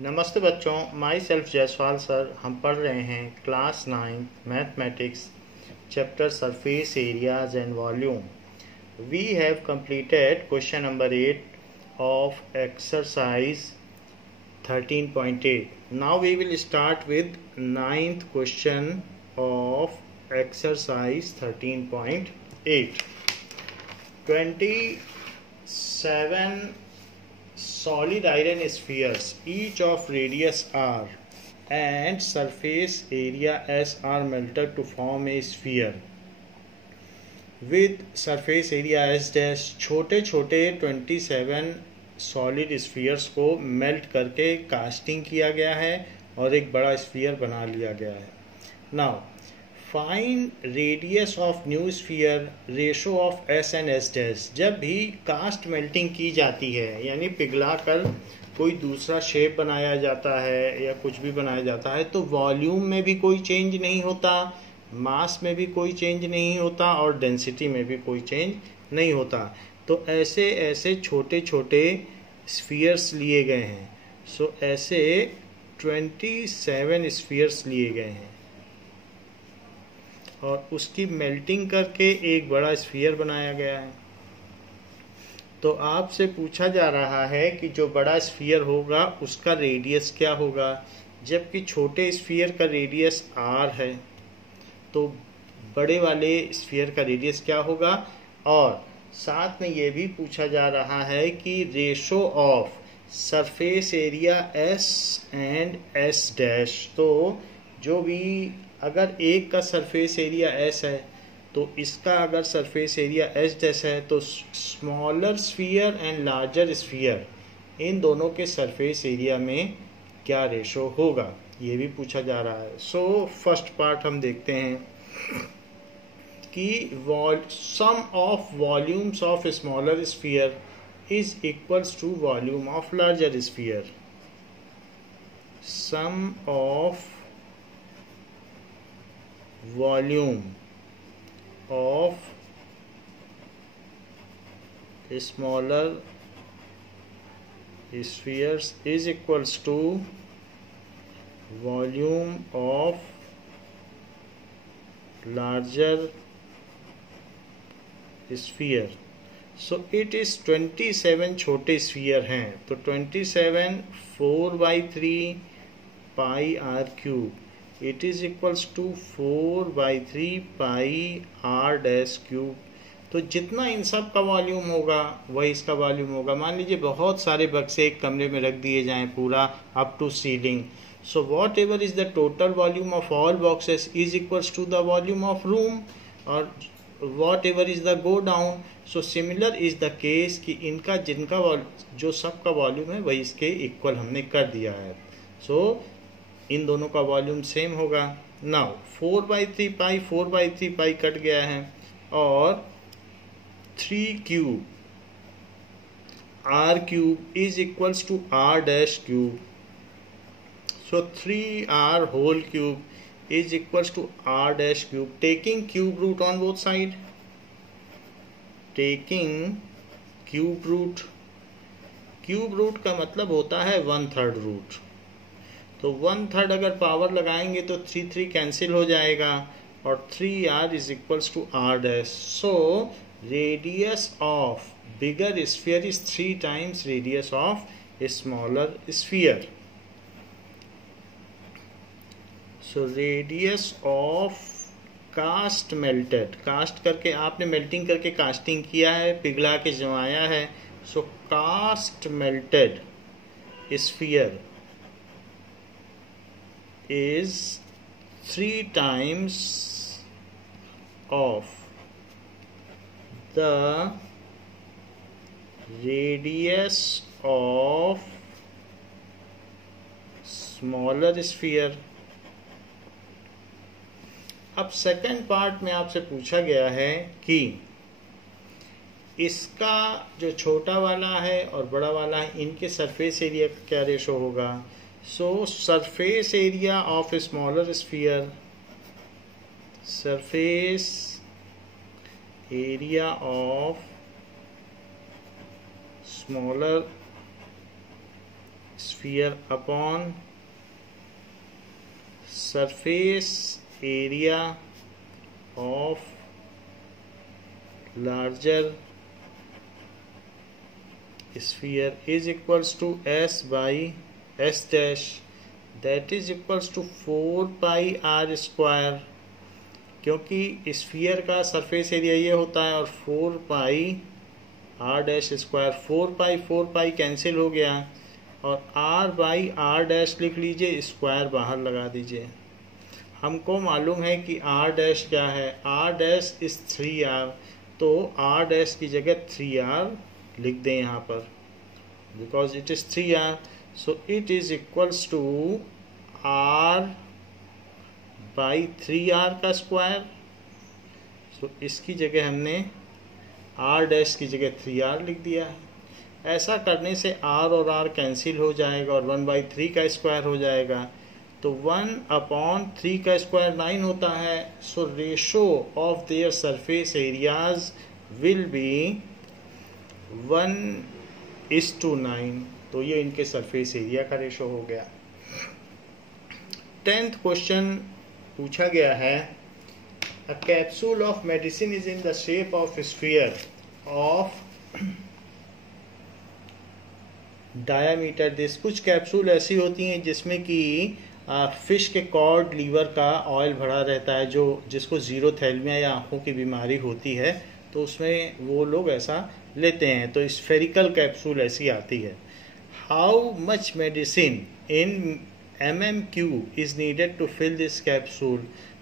नमस्ते बच्चों, my self Jaiswal sir. हम पढ़ रहे हैं class 9 mathematics chapter surface areas and volume. We have completed question number 8 of exercise 13.8. Now we will start with 9th question of exercise 13.8. 27 solid iron spheres, each of radius r and surface area s are melted to form a sphere with surface area s dash। छोटे छोटे 27 solid spheres को melt करके casting किया गया है और एक बड़ा स्फीयर बना लिया गया है। Now find radius of new sphere, ratio of S and S dash. जब भी कास्ट मेल्टिंग की जाती है यानी पिघला कर कोई दूसरा शेप बनाया जाता है या कुछ भी बनाया जाता है तो वॉल्यूम में भी कोई चेंज नहीं होता, मास में भी कोई चेंज नहीं होता और डेंसिटी में भी कोई चेंज नहीं होता। तो ऐसे ऐसे छोटे छोटे स्फीयर्स लिए गए हैं। सो ऐसे 27 स्फीयर्स लिए गए हैं और उसकी मेल्टिंग करके एक बड़ा स्फीयर बनाया गया है। तो आपसे पूछा जा रहा है कि जो बड़ा स्फीयर होगा उसका रेडियस क्या होगा, जबकि छोटे स्फीयर का रेडियस r है तो बड़े वाले स्फीयर का रेडियस क्या होगा। और साथ में ये भी पूछा जा रहा है कि ratio of surface area s and s dash. तो जो भी अगर एक का सरफेस एरिया s है तो इसका अगर सरफेस एरिया s डैश है तो smaller sphere and larger sphere इन दोनों के सरफेस एरिया में क्या रेशो होगा, ये भी पूछा जा रहा है। सो फर्स्ट पार्ट हम देखते हैं कि sum of volumes of smaller sphere is equals to volume of larger sphere. Sum of volume of smaller spheres is equals to volume of larger sphere। so it is 27 छोटे sphere हैं तो 27 4/3 pi r cube it is equals to 4/3 pi r dash cube. तो जितना इन सब का volume होगा वही इसका वॉल्यूम होगा। मान लीजिए बहुत सारे बक्से एक कमरे में रख दिए जाएं पूरा up to ceiling. So whatever is the total volume of all boxes is equals to the volume of room और whatever is the go down. So similar is the case कि इनका जिनका जो सब का volume है वही इसके इक्वल हमने कर दिया है। सो इन दोनों का वॉल्यूम सेम होगा। नाउ 4/3 पाई कट गया है और 3 cube r cube is equals to r dash cube. So 3r whole cube is equals to r dash cube. Taking cube root on both side, taking cube root का मतलब होता है 1/3 root. तो 1/3 अगर power लगाएंगे तो 3 कैंसिल हो जाएगा और 3r is equals to r dash. So radius of bigger sphere is 3 times radius of smaller sphere. So radius of cast melted, cast करके आपने मेल्टिंग करके कास्टिंग किया है, पिघला के जमाया है। So cast melted sphere is 3 times of the radius of smaller sphere। अब सेकंड पार्ट में आपसे पूछा गया है कि इसका जो छोटा वाला है और बड़ा वाला है इनके सरफेस एरिया का क्या रेशो होगा। So surface area of a smaller sphere, surface area of smaller sphere upon surface area of larger sphere is equals to s by s dash, that is equals to 4 pi r square, क्योंकि sphere का surface area ये होता है और 4 pi r dash square, 4 pi cancel हो गया और r by are dash लिख लीजिए, स्क्वायर बाहर लगा दीजिए। हमको मालूम है कि r डैश क्या है, r डैश इज 3r, तो r डैश की जगह 3r लिख दें यहाँ पर, because it is 3r, so it is equals to r by 3r का स्क्वायर। सो इसकी जगह हमने r डैश की जगह 3r लिख दिया है। ऐसा करने से r और r कैंसिल हो जाएगा और 1/3 का स्क्वायर हो जाएगा, तो 1/3 का स्क्वायर 9 होता है। So ratio of their surface areas will be 1:9, तो ये इनके सरफेस एरिया का रेशो हो गया। 10th क्वेश्चन पूछा गया है, a capsule of medicine is in the shape of sphere of diameter this. कुछ कैप्सूल ऐसी होती हैं जिसमें कि फिश के कॉड लीवर का ऑयल भरा रहता है, जो जिसको जीरोथैल्मिया या आंखों की बीमारी होती है, तो उसमें वो लोग ऐसा लेते हैं, तो स्फेरिकल कैप्सूल ऐसी आती है। How much medicine in MMQ is needed to fill this capsule,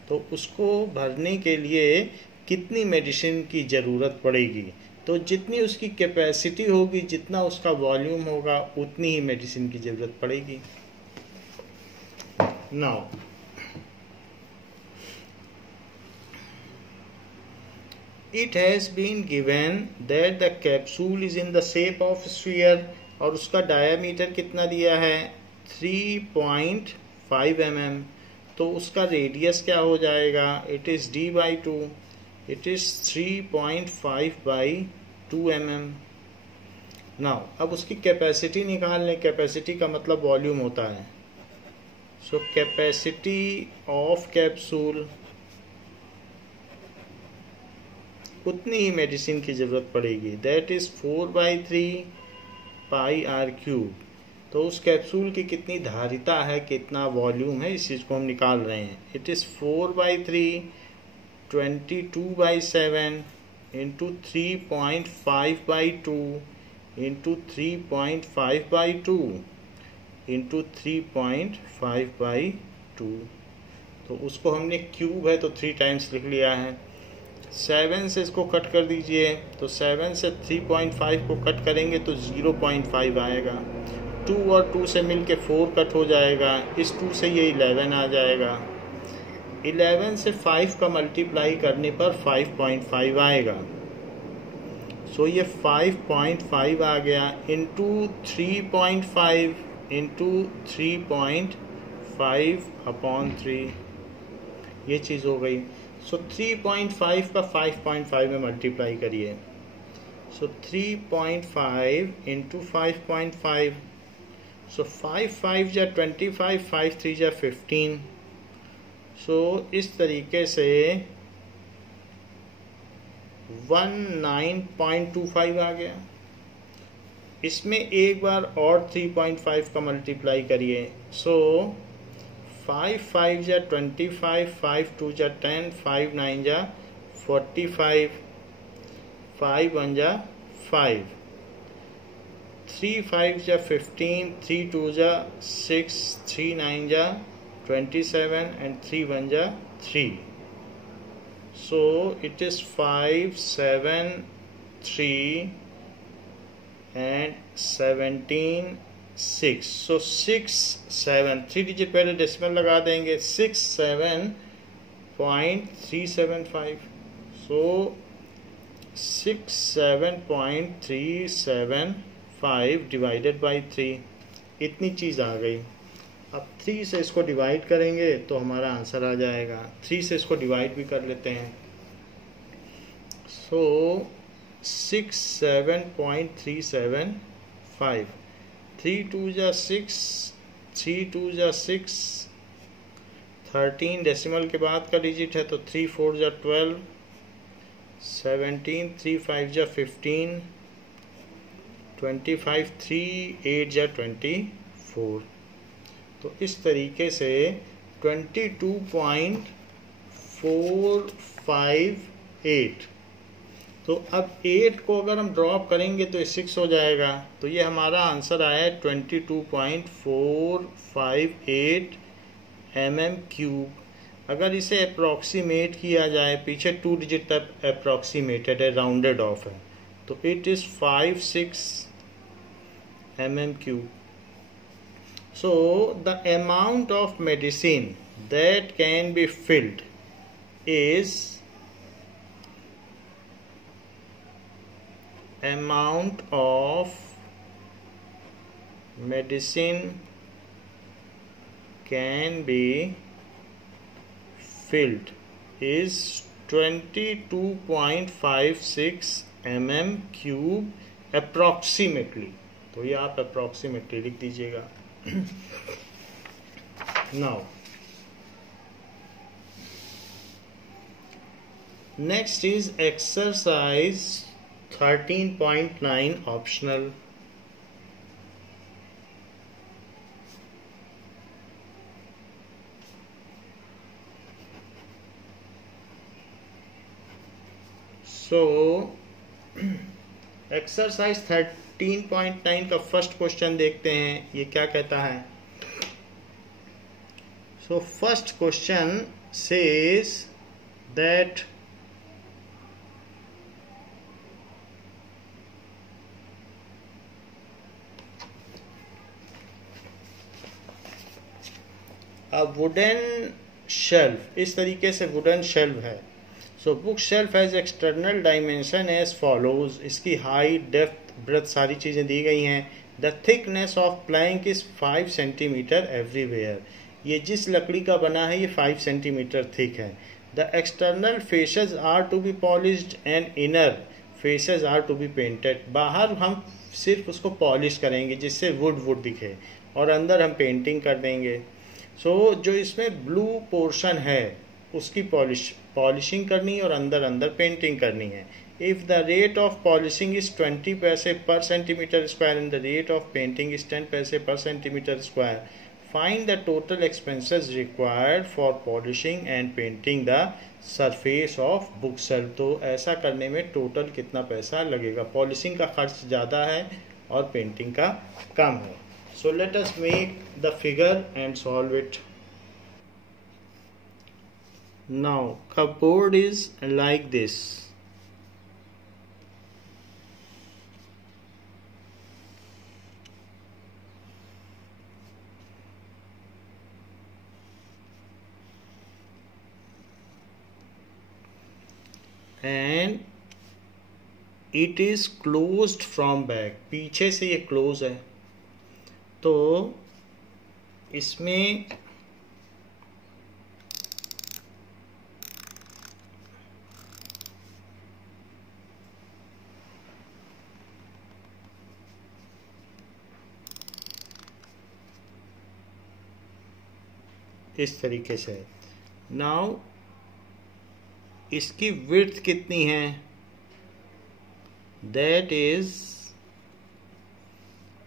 तो उसको भरने के लिए कितनी मेडिसिन की ज़रूरत पड़ेगी, तो जितनी उसकी कैपेसिटी होगी, जितना उसका वॉल्यूम होगा, उतनी ही मेडिसिन की ज़रूरत पड़ेगी। Now it has been given that the capsule is in the shape of sphere, और उसका डायामीटर कितना दिया है 3.5 mm, तो उसका रेडियस क्या हो जाएगा, it is d/2, it is 3.5/2 mm। Now अब उसकी कैपेसिटी निकाल लें, कैपेसिटी का मतलब वॉल्यूम होता है। सो कैपेसिटी ऑफ कैप्सूल, उतनी ही मेडिसिन की ज़रूरत पड़ेगी, दैट इज़ 4/3 पाई r³। तो उस कैप्सूल की कितनी धारिता है, कितना वॉल्यूम है, इस चीज़ को हम निकाल रहे हैं। It is 4/3 22/7 into 3.5/2 into 3.5/2 into 3.5/2, तो उसको हमने क्यूब है तो 3 टाइम्स लिख लिया है। 7 से इसको कट कर दीजिए, तो 7 से 3.5 को कट करेंगे तो 0.5 आएगा। 2 और 2 से मिलके 4 कट हो जाएगा, इस 2 से ये 11 आ जाएगा। 11 से 5 का मल्टीप्लाई करने पर 5.5 आएगा। सो ये 5.5 आ गया इंटू 3.5 इंटू 3.5/3, ये चीज़ हो गई। सो 3.5 का 5.5 में मल्टीप्लाई करिए, सो 3.5 इंटू 5.5, सो 5 जा 25, 5 3 जा 15। सो इस तरीके से 19.25 आ गया। इसमें एक बार और 3.5 का मल्टीप्लाई करिए, सो 5 5 जा 25, 5 2 जा 10, 5 9 जा 45, 5 1 जा 5, 3 5 जा 15, 3 2 जा 6, 3 9 जा 27 and 3 1 जा 3. So it is 5 7 3 and 17 6. So 6 7 3 digit पहले डेसिमल लगा देंगे, 67.375. So 67.375 डिवाइडेड बाई 3, इतनी चीज़ आ गई। अब 3 से इसको डिवाइड करेंगे तो हमारा आंसर आ जाएगा। 3 से इसको डिवाइड भी कर लेते हैं। सो 67.375, 3 2 जा 6, 3 2 जा 6, 13 डेसिमल के बाद का डिजिट है तो 3 4 जा 12, 17 3 5 जा 15, 25 3 8 जा 24। तो इस तरीके से 22.458। तो अब 8 को अगर हम ड्रॉप करेंगे तो 6 हो जाएगा। तो ये हमारा आंसर आया है 22.458 mm³। अगर इसे अप्रॉक्सीमेट किया जाए, पीछे 2 डिजिट तक अप्रॉक्सीमेटेड है, राउंडेड ऑफ है, तो it is 56 mm³। So the amount of medicine that can be filled is amount of medicine can be filled is 22.56 mm³ approximately। तो ये आप approximately लिख दीजिएगा। Now next is exercise 13.9 optional। So exercise 13.9 का first question देखते हैं, ये क्या कहता है। So first question says that a wooden shelf, इस तरीके से वुडन शेल्फ है। So book shelf has external dimension as follows. इसकी हाइट, डेप्थ, ब्रेथ सारी चीज़ें दी गई हैं। The thickness of plank is 5 centimetre everywhere. ये जिस लकड़ी का बना है ये 5 सेंटीमीटर थिक है। The external faces are to be polished and inner faces are to be painted. बाहर हम सिर्फ उसको पॉलिश करेंगे जिससे वुड दिखे, और अंदर हम पेंटिंग कर देंगे। सो जो इसमें ब्लू पोर्शन है उसकी पॉलिशिंग करनी है और अंदर पेंटिंग करनी है। If the rate of polishing is 20 पैसे per centimeter square and the rate of painting is 10 पैसे per centimeter square, find the total expenses required for polishing and painting the surface of bookshelf। तो ऐसा करने में total कितना पैसा लगेगा। Polishing का खर्च ज़्यादा है और पेंटिंग का कम है। So let us make the figure and solve it. Now cupboard is like this. And it is closed from back, पीछे से ये क्लोज है। तो इसमें इस तरीके से। नाउ इसकी विड्थ कितनी है, that is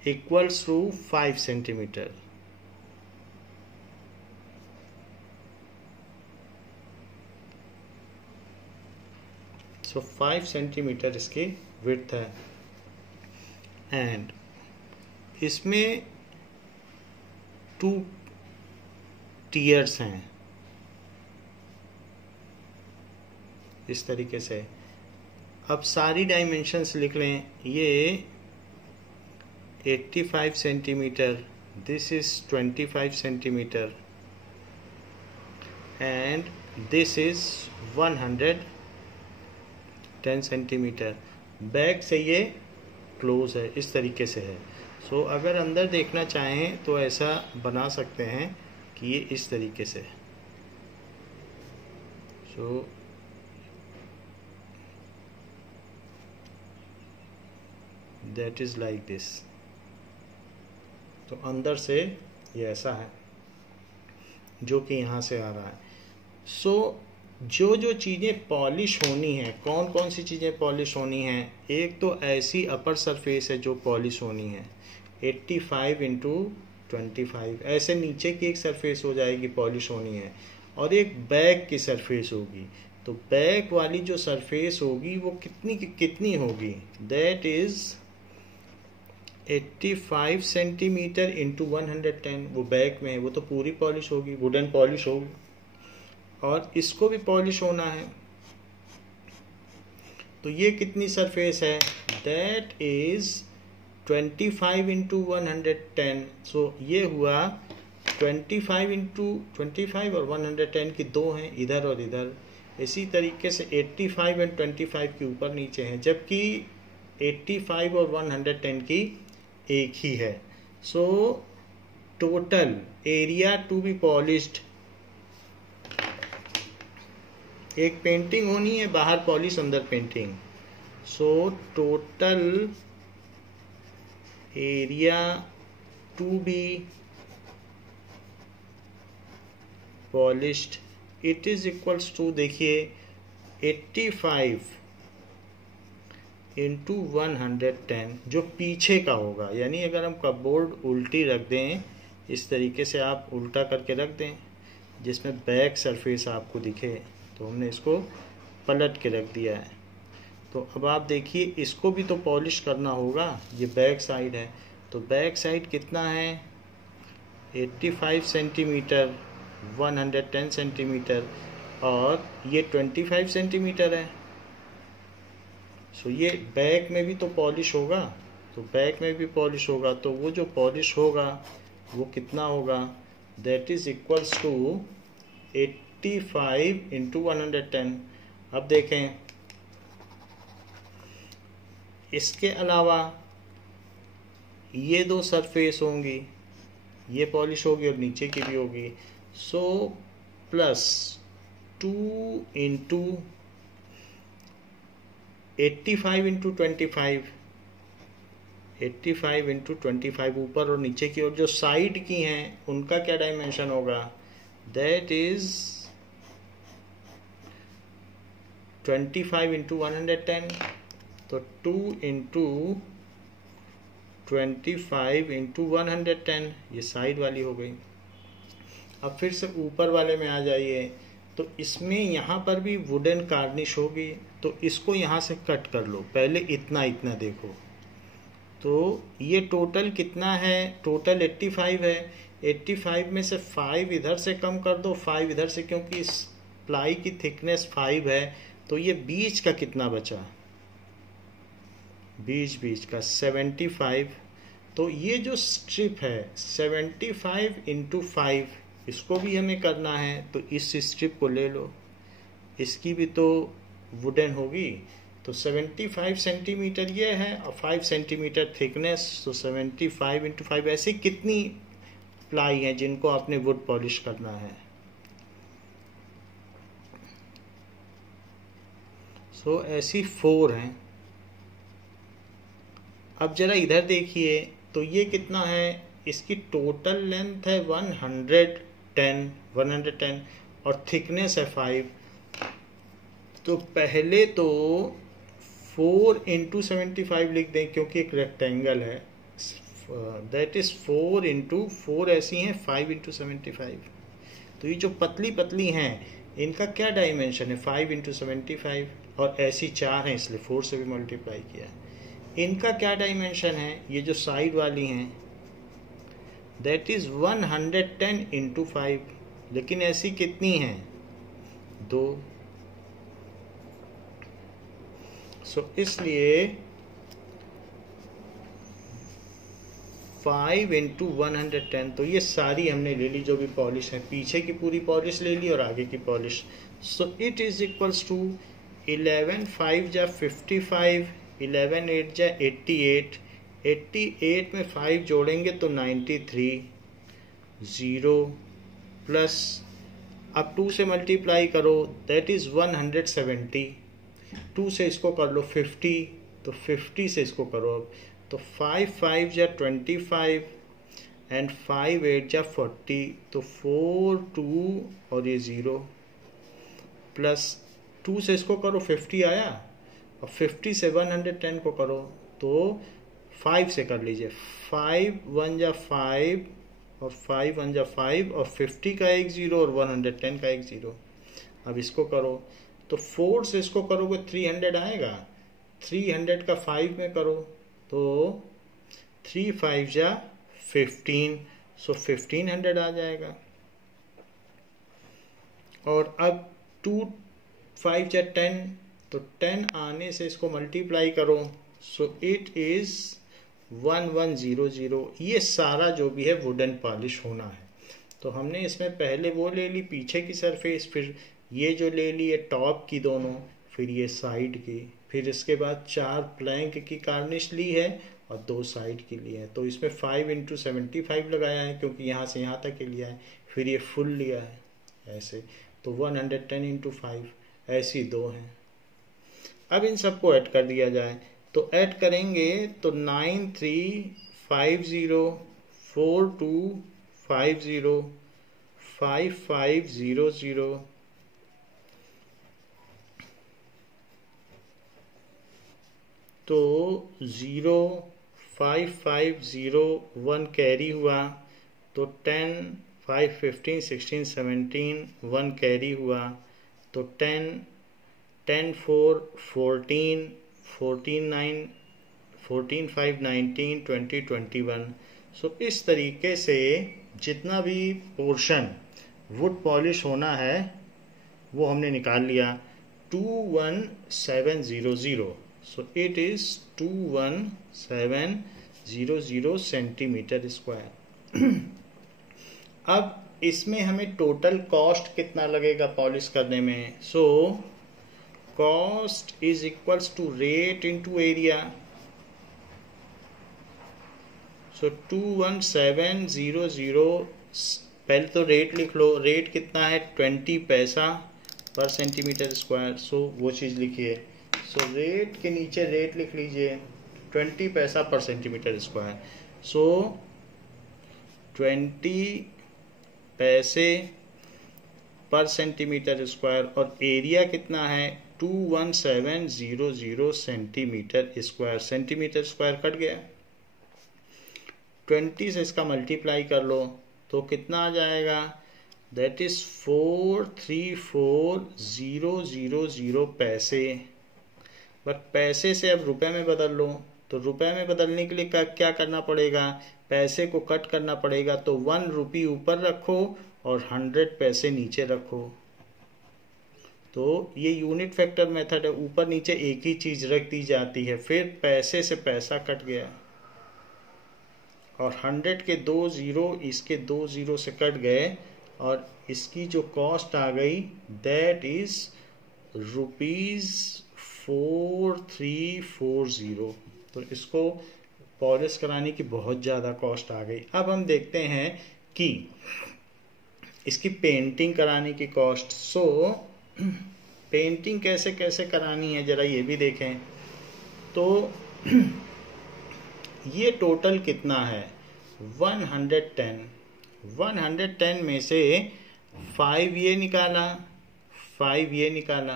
equals to 5 centimetre. So 5 centimetre इसकी विड्थ है। एंड इसमें 2 टीयर्स हैं इस तरीके से। अब सारी डायमेंशंस लिख लें। ये 85 centimetre, this is 25 centimetre and this is 110 centimetre. Back से ये क्लोज है, इस तरीके से है। सो अगर अंदर देखना चाहें तो ऐसा बना सकते हैं कि ये इस तरीके से। सो that is like this। तो अंदर से ये ऐसा है जो कि यहाँ से आ रहा है। सो जो जो चीज़ें पॉलिश होनी है, कौन कौन सी चीज़ें पॉलिश होनी हैं, एक तो ऐसी अपर सरफेस है जो पॉलिश होनी है 85 इंटू 25, ऐसे नीचे की एक सरफेस हो जाएगी पॉलिश होनी है, और एक बैक की सरफेस होगी। तो बैक वाली जो सरफेस होगी वो कितनी होगी, दैट इज 85 सेंटीमीटर इंटू 110, वो बैक में है, वो तो पूरी पॉलिश होगी, वुडन पॉलिश होगी, और इसको भी पॉलिश होना है। तो ये कितनी सरफेस है, दैट इज 25 इंटू 110। सो ये हुआ 25 इंटू 25 और 110 की दो हैं इधर और इधर। इसी तरीके से 85 एंड 25 के ऊपर नीचे हैं, जबकि 85 और 110 की एक ही है। So total area to be polished, एक पेंटिंग होनी है, बाहर पॉलिश अंदर painting. So total area to be polished it is equals to, देखिए 85 इंटू 110 जो पीछे का होगा, यानी अगर हम कपबोर्ड उल्टी रख दें, इस तरीके से आप उल्टा करके रख दें जिसमें बैक सरफेस आपको दिखे, तो हमने इसको पलट के रख दिया है। तो अब आप देखिए इसको भी तो पॉलिश करना होगा, ये बैक साइड है, तो बैक साइड कितना है 85 सेंटीमीटर, 110 सेंटीमीटर, और ये 25 सेंटीमीटर है। सो ये बैक में भी तो पॉलिश होगा, तो बैक में भी पॉलिश होगा, तो वो जो पॉलिश होगा वो कितना होगा, that is equals to 85 into 110। अब देखें इसके अलावा ये दो सरफेस होंगी, ये पॉलिश होगी और नीचे की भी होगी। So plus 2 into 85 into 25, 85 into 25 ऊपर और नीचे की, और जो साइड की हैं उनका क्या डायमेंशन होगा, दैट इज 25 इंटू 110। तो 2 इंटू 25 इंटू 110 ये साइड वाली हो गई। अब फिर से ऊपर वाले में आ जाइए, तो इसमें यहाँ पर भी वुडन कार्निश होगी, तो इसको यहाँ से कट कर लो, पहले इतना इतना देखो। तो ये टोटल कितना है, टोटल 85 है, 85 में से 5 इधर से कम कर दो, 5 इधर से, क्योंकि इस प्लाई की थिकनेस 5 है, तो ये बीच का कितना बचा, बीच का 75। तो ये जो स्ट्रिप है 75 इंटू 5, इसको भी हमें करना है, तो इस स्ट्रिप को ले लो, इसकी भी तो वुडन होगी। तो 75 सेंटीमीटर ये है और 5 सेंटीमीटर थिकनेस, तो 75 इंटू 5, ऐसी कितनी प्लाई हैं जिनको आपने वुड पॉलिश करना है। सो ऐसी 4 हैं। अब जरा इधर देखिए, तो ये कितना है, इसकी टोटल लेंथ है 110 और थिकनेस है 5। तो पहले तो 4 इंटू 75 लिख दें, क्योंकि एक रेक्टेंगल है, दैट इज 4 इंटू 4 ऐसी हैं 5 इंटू 75। तो ये जो पतली पतली हैं इनका क्या डायमेंशन है 5 इंटू 75, और ऐसी 4 हैं इसलिए 4 से भी मल्टीप्लाई किया। इनका क्या डायमेंशन है, ये जो साइड वाली हैं, दैट इज 110 इंटू 5, लेकिन ऐसी कितनी हैं 2। सो इसलिए 5 इंटू 110, तो ये सारी हमने ले ली जो भी पॉलिश है, पीछे की पूरी पॉलिश ले ली और आगे की polish. So it is equals to 11 5 जा 55, 11 8 जा 88, 88 में 5 जोड़ेंगे तो 93, 0 प्लस, अब 2 से मल्टीप्लाई करो, दैट इज 170, 2 से इसको कर लो 50, तो 50 से इसको करो अब, तो 5 5 जा 25, एंड 5 8 जा 40, तो 4 2 और ये 0 प्लस 2 से इसको करो 50 आया, और 50 से 110 को करो तो 5 से कर लीजिए, 5 1 जा 5 और 5 1 जा 5 और 50 का एक 0 और 110 का एक 0। अब इसको करो तो 4 से इसको करोगे 300 आएगा, 300 का 5 में करो तो 3 5 जा 15, सो 1500 आ जाएगा। और अब 2 5 जा 10, तो 10 आने से इसको मल्टीप्लाई करो, सो इट इज 1100। ये सारा जो भी है वुडन पॉलिश होना है। तो हमने इसमें पहले वो ले ली पीछे की सरफेस, फिर ये जो ले ली है टॉप की दोनों, फिर ये साइड की, फिर इसके बाद 4 प्लैंक की कार्निश ली है और 2 साइड की ली है। तो इसमें 5 × 75 लगाया है क्योंकि यहाँ से यहाँ तक के लिया है, फिर ये फुल लिया है ऐसे, तो 110 × 5 ऐसी 2 हैं। अब इन सबको ऐड कर दिया जाए, तो ऐड करेंगे तो 935042505500 तो 05501 कैरी हुआ, तो 10 5 15 16 17 1 कैरी हुआ, तो 10 10 4 14 14 9 14 5 19 20 21। सो इस तरीके से जितना भी पोर्शन वुड पॉलिश होना है वो हमने निकाल लिया, 21700। सो इट इज 21700 सेंटीमीटर स्क्वायर। अब इसमें हमें टोटल कॉस्ट कितना लगेगा पॉलिश करने में, so cost is equals to rate into area. So 21700, पहले तो रेट लिख लो, रेट कितना है 20 पैसा पर सेंटीमीटर स्क्वायर, सो वो चीज़ लिखिए। सो रेट के नीचे रेट लिख लीजिए 20 पैसा पर सेंटीमीटर स्क्वायर, सो 20 पैसे पर सेंटीमीटर स्क्वायर, और एरिया कितना है 21700 centimetre square. Centimetre square cut गया, 20 से इसका मल्टीप्लाई कर लो तो कितना आ जाएगा, दैट इज 434000 पैसे। बट पैसे से अब रुपए में बदल लो, तो रुपए में बदलने के लिए क्या करना पड़ेगा, पैसे को कट करना पड़ेगा, तो 1 रुपी ऊपर रखो और 100 पैसे नीचे रखो। तो ये यूनिट फैक्टर मेथड है, ऊपर नीचे एक ही चीज रख दी जाती है, फिर पैसे से पैसा कट गया और 100 के 2 0 इसके 2 0 से कट गए, और इसकी जो कॉस्ट आ गई दैट इज ₹4340। तो इसको पॉलिश कराने की बहुत ज़्यादा कॉस्ट आ गई। अब हम देखते हैं कि इसकी पेंटिंग कराने की कॉस्ट। सो पेंटिंग कैसे कैसे करानी है जरा ये भी देखें। तो ये टोटल कितना है 110 में से 5 ये निकाला, 5 ये निकाला,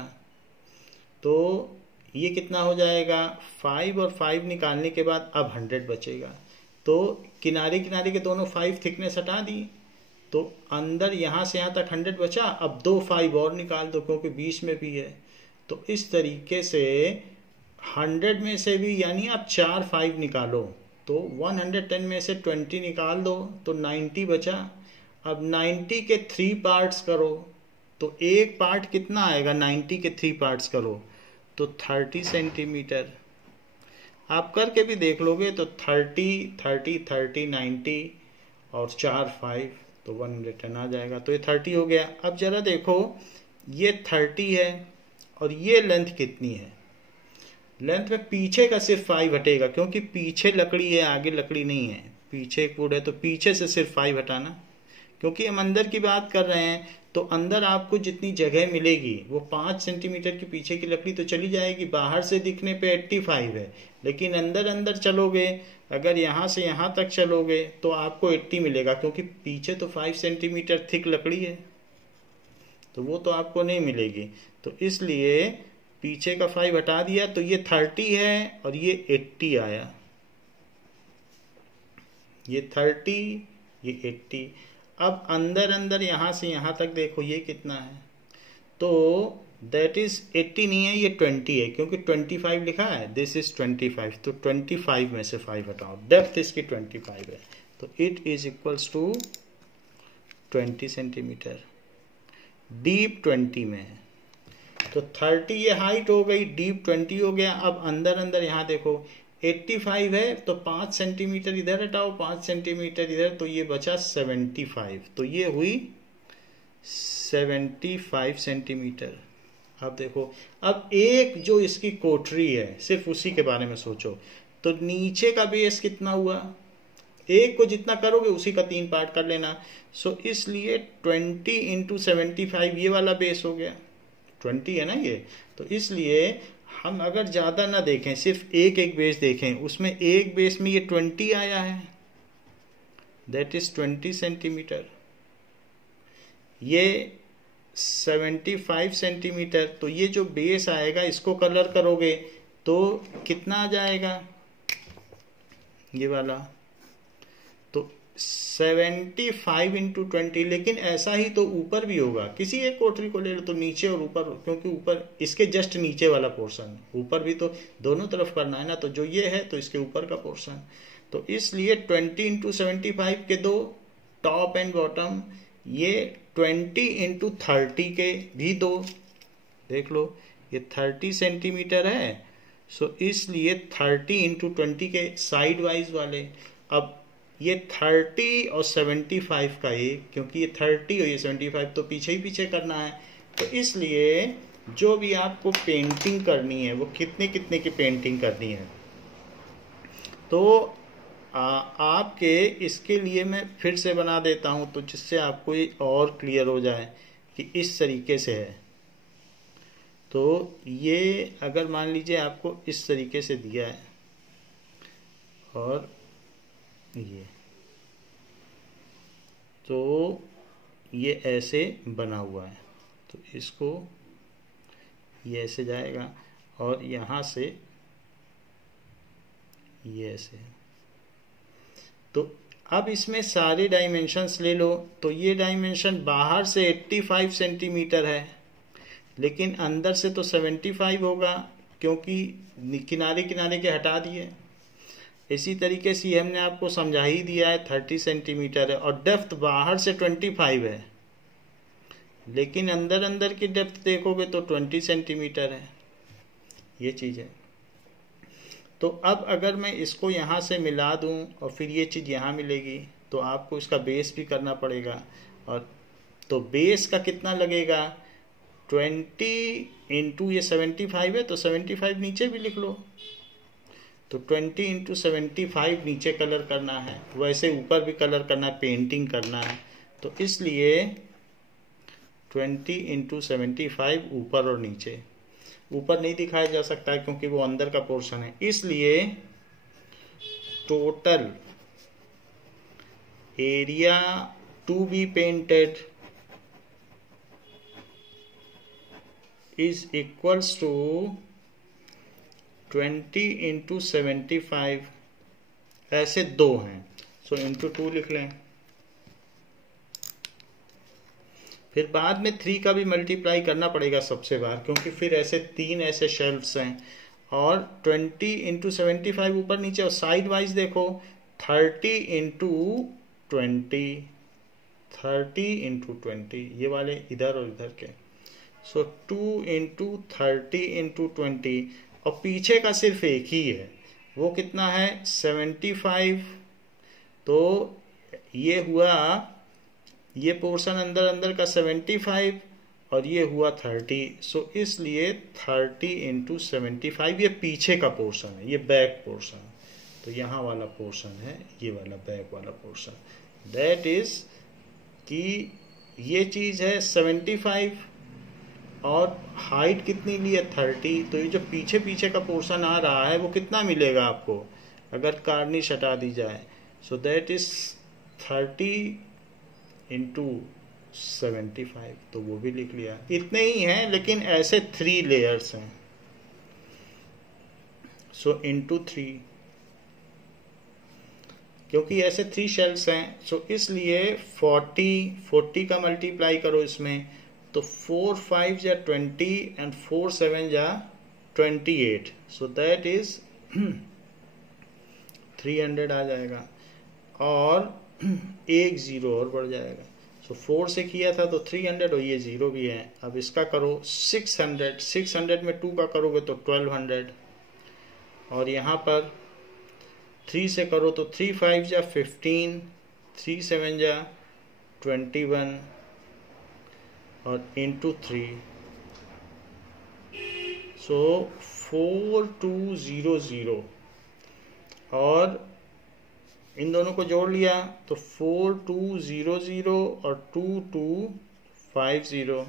तो ये कितना हो जाएगा 5 और 5 निकालने के बाद अब 100 बचेगा। तो किनारे किनारे के दोनों 5 थिकनेस हटा दी, तो अंदर यहाँ से यहाँ तक 100 बचा। अब 2 5 और निकाल दो क्योंकि बीच में भी है। तो इस तरीके से 100 में से भी यानी आप 4 5 निकालो, तो 110 में से 20 निकाल दो तो 90 बचा। अब 90 के 3 पार्ट्स करो, तो एक पार्ट कितना आएगा 90 के 3 पार्ट्स करो तो 30 सेंटीमीटर। आप करके भी देख लोगे तो 30 30 30 90 और 4 5 तो 110 आ जाएगा। तो ये 30 हो गया। अब जरा देखो ये 30 है और ये लेंथ कितनी है। लेंथ में पीछे का सिर्फ 5 हटेगा क्योंकि पीछे लकड़ी है आगे लकड़ी नहीं है। पीछे एक वुड है तो पीछे से सिर्फ 5 हटाना क्योंकि हम अंदर की बात कर रहे हैं, तो अंदर आपको जितनी जगह मिलेगी वो 5 सेंटीमीटर के पीछे की लकड़ी तो चली जाएगी। बाहर से दिखने पे 85 है, लेकिन अंदर अंदर चलोगे, अगर यहाँ से यहाँ तक चलोगे तो आपको 80 मिलेगा, क्योंकि पीछे तो 5 सेंटीमीटर थिक लकड़ी है, तो वो तो आपको नहीं मिलेगी। तो इसलिए पीछे का 5 हटा दिया, तो ये 30 है और ये 80 आया। ये 30, ये 80। अब अंदर अंदर यहाँ से यहाँ तक देखो ये कितना है, तो दैट इज 80 नहीं है, ये 20 है, क्योंकि 25 लिखा है, दिस इज 25, तो 25 में से 5 हटाओ, डेप्थ इसकी 25 है, तो it is equals to 20 centimetre. Deep 20 में है, तो 30 ये हाइट हो गई, डीप 20 हो गया। अब अंदर अंदर यहाँ देखो 85 है, तो 5 सेंटीमीटर इधर हटाओ, 5 सेंटीमीटर इधर, तो ये बचा 75, तो ये हुई 75 सेंटीमीटर। अब देखो, अब एक जो इसकी कोठरी है, सिर्फ उसी के बारे में सोचो, तो नीचे का बेस कितना हुआ, एक को जितना करोगे उसी का 3 पार्ट कर लेना। सो इसलिए 20 इंटू 75 ये वाला बेस हो गया, 20 है ना ये, तो इसलिए हम अगर ज़्यादा ना देखें, सिर्फ एक एक बेस देखें, उसमें एक बेस में ये 20 आया है, दैट इज 20 सेंटीमीटर। ये 75 सेंटीमीटर, तो ये जो बेस आएगा इसको कलर करोगे तो कितना आ जाएगा, ये वाला, तो 75 इंटू 20। लेकिन ऐसा ही तो ऊपर भी होगा, किसी एक कोठरी को ले लो तो नीचे और ऊपर, क्योंकि ऊपर इसके जस्ट नीचे वाला पोर्शन, ऊपर भी तो दोनों तरफ करना है ना, तो जो ये है तो इसके ऊपर का पोर्शन, तो इसलिए 20 इंटू 75 के दो, टॉप एंड बॉटम, ये 20 इंटू 30 के भी दो, देख लो ये 30 सेंटीमीटर है, सो इसलिए 30 इंटू 20 के साइड वाइज वाले। अब ये 30 और 75 का एक, क्योंकि ये 30 और ये 75 तो पीछे ही पीछे करना है, तो इसलिए जो भी आपको पेंटिंग करनी है वो कितने कितने की पेंटिंग करनी है, तो आपके इसके लिए मैं फिर से बना देता हूँ, तो जिससे आपको ये और क्लियर हो जाए कि इस तरीके से है। तो ये अगर मान लीजिए आपको इस तरीके से दिया है और ये, तो ये ऐसे बना हुआ है, तो इसको ये ऐसे जाएगा और यहाँ से ये ऐसे, तो अब इसमें सारे डायमेंशंस ले लो, तो ये डायमेंशन बाहर से 85 सेंटीमीटर है, लेकिन अंदर से तो 75 होगा, क्योंकि किनारे किनारे के हटा दिए। इसी तरीके से हमने आपको समझा ही दिया है 30 सेंटीमीटर है, और डेप्थ बाहर से 25 है, लेकिन अंदर अंदर की डेप्थ देखोगे तो 20 सेंटीमीटर है, ये चीज़ है। तो अब अगर मैं इसको यहाँ से मिला दूँ और फिर ये चीज़ यहाँ मिलेगी, तो आपको इसका बेस भी करना पड़ेगा, और तो बेस का कितना लगेगा, 20 इंटू ये 75 है, तो 75 नीचे भी लिख लो, तो 20 इंटू 75 नीचे कलर करना है, वैसे ऊपर भी कलर करना है, पेंटिंग करना है, तो इसलिए 20 इंटू 75 ऊपर और नीचे, ऊपर नहीं दिखाया जा सकता है क्योंकि वो अंदर का पोर्शन है, इसलिए total area to be painted is equals to 20 into 75, ऐसे दो हैं, सो इंटू 2 लिख लें। फिर बाद में 3 का भी मल्टीप्लाई करना पड़ेगा सबसे बार, क्योंकि फिर ऐसे 3 ऐसे शेल्फ्स हैं, और 20 इंटू 75 ऊपर नीचे, और साइड वाइज देखो 30 इंटू 20, 30 इंटू 20, ये वाले इधर और इधर के, सो 2 इंटू 30 इंटू 20, और पीछे का सिर्फ एक ही है, वो कितना है 75, तो ये हुआ, ये पोर्शन अंदर अंदर का 75 और ये हुआ 30, सो इसलिए 30 इंटू 75 ये पीछे का पोर्शन है, ये बैक पोर्शन, तो यहाँ वाला पोर्शन है, ये वाला बैक वाला पोर्शन, दैट इज कि ये चीज़ है 75 और हाइट कितनी ली है 30, तो ये जो पीछे पीछे का पोर्शन आ रहा है वो कितना मिलेगा आपको अगर कार्निश हटा दी जाए? सो दैट इज 30 इंटू 75, तो वो भी लिख लिया। इतने ही हैं, लेकिन ऐसे 3 लेयर्स हैं, सो इंटू 3, क्योंकि ऐसे 3 शेल्स हैं, सो इसलिए 40 का मल्टीप्लाई करो इसमें, तो 4 5 या 20 एंड 4 7 या 28, सो दैट इज 300 आ जाएगा, और एक जीरो और बढ़ जाएगा। सो 4 से किया था तो 300, और ये जीरो भी है। अब इसका करो 600 में 2 का करोगे तो 1200, और यहाँ पर 3 से करो तो 3 5 या 15, 3 7 या 21, और इंटू 3, सो 4200, और इन दोनों को जोड़ लिया तो 4200 और 2250,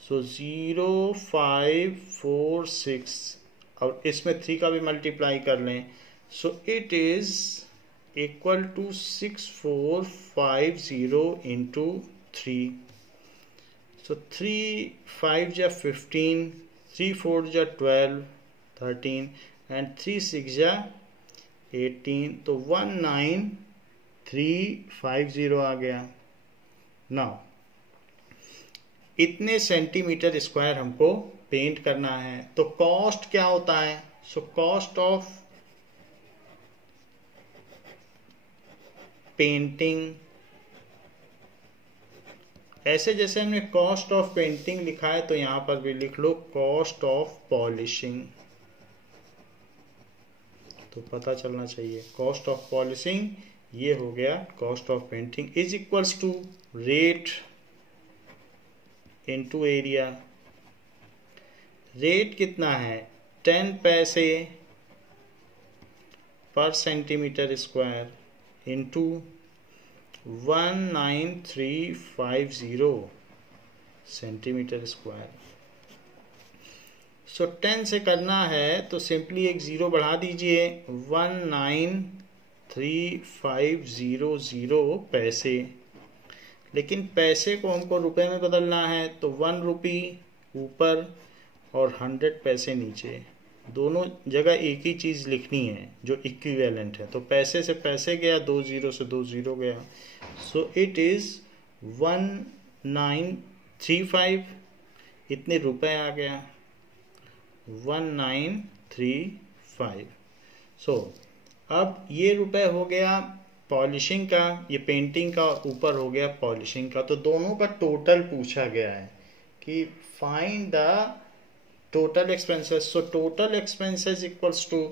सो 0546, और इसमें 3 का भी मल्टीप्लाई कर लें, so it is equal to 6450 into 3, so 3 5 या 15, 3 4 या 12 13, एंड 3 6 या 18, तो 19350 आ गया। नाउ इतने सेंटीमीटर स्क्वायर हमको पेंट करना है, तो कॉस्ट क्या होता है? सो कॉस्ट ऑफ पेंटिंग, ऐसे जैसे हमने कॉस्ट ऑफ पेंटिंग लिखा है, तो यहां पर भी लिख लो कॉस्ट ऑफ पॉलिशिंग, तो पता चलना चाहिए। कॉस्ट ऑफ पॉलिशिंग ये हो गया cost of painting is equals to rate into area. Rate कितना है? 10 पैसे per centimetre square into 19350 centimetre square. So 10 से करना है तो सिंपली एक जीरो बढ़ा दीजिए, 19350 पैसे, लेकिन पैसे को हमको रुपए में बदलना है, तो 1 रुपी ऊपर और 100 पैसे नीचे, दोनों जगह एक ही चीज़ लिखनी है जो इक्विवेलेंट है। तो पैसे से पैसे गया, 2 जीरो से 2 जीरो गया, सो इट इज़ 1935, इतने रुपए आ गया 1935। सो अब ये रुपए हो गया पॉलिशिंग का, ये पेंटिंग का, ऊपर हो गया पॉलिशिंग का। तो दोनों का टोटल पूछा गया है कि find the total expenses. So total expenses equals to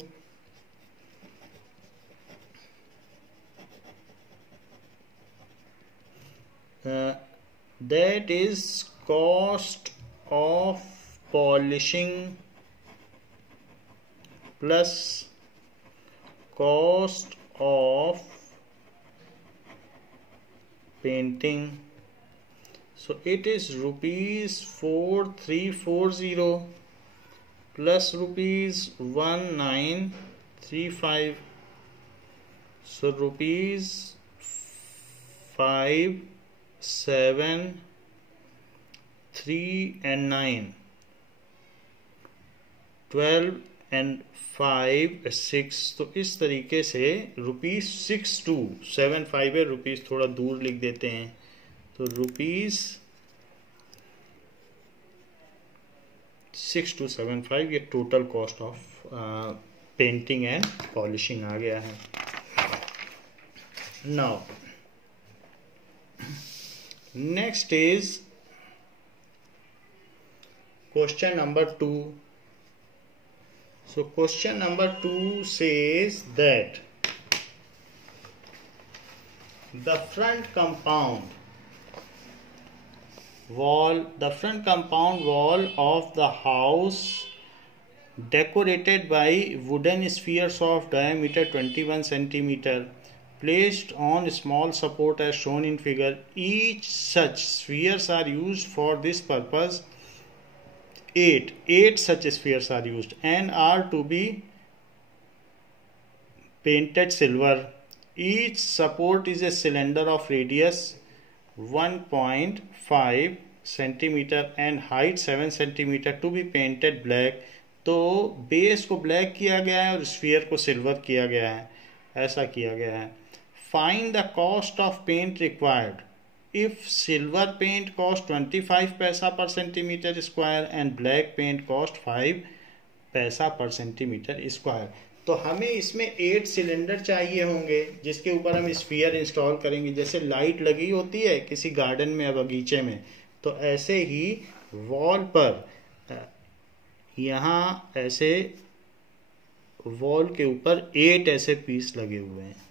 that is cost of polishing plus cost of painting. So it is rupees 4340 plus rupees 1935. So rupees 5 7 3 and 9 12 and 5 6। तो इस तरीके से रुपीज 6275 है, रुपीज थोड़ा दूर लिख देते हैं, तो रुपीज 6275 ये total cost of painting and polishing आ गया है। Now next is question number 2. So question number 2 says that the front compound wall of the house decorated by wooden spheres of diameter 21 centimeter placed on small support as shown in figure. Each such spheres are used for this purpose. Eight such spheres are used and are to be painted silver. Each support is a cylinder of radius 1.5 centimeter and height 7 centimeter to be painted black. तो base को black किया गया है और sphere को silver किया गया है, ऐसा किया गया है. Find the cost of paint required. If silver paint cost 25 paisa per centimetre square and black paint cost 5 paisa per centimetre square. तो हमें इसमें 8 सिलेंडर चाहिए होंगे जिसके ऊपर हम स्फीयर इंस्टॉल करेंगे. जैसे लाइट लगी होती है किसी गार्डन में या बगीचे में, तो ऐसे ही वॉल पर यहाँ ऐसे वॉल के ऊपर 8 ऐसे पीस लगे हुए हैं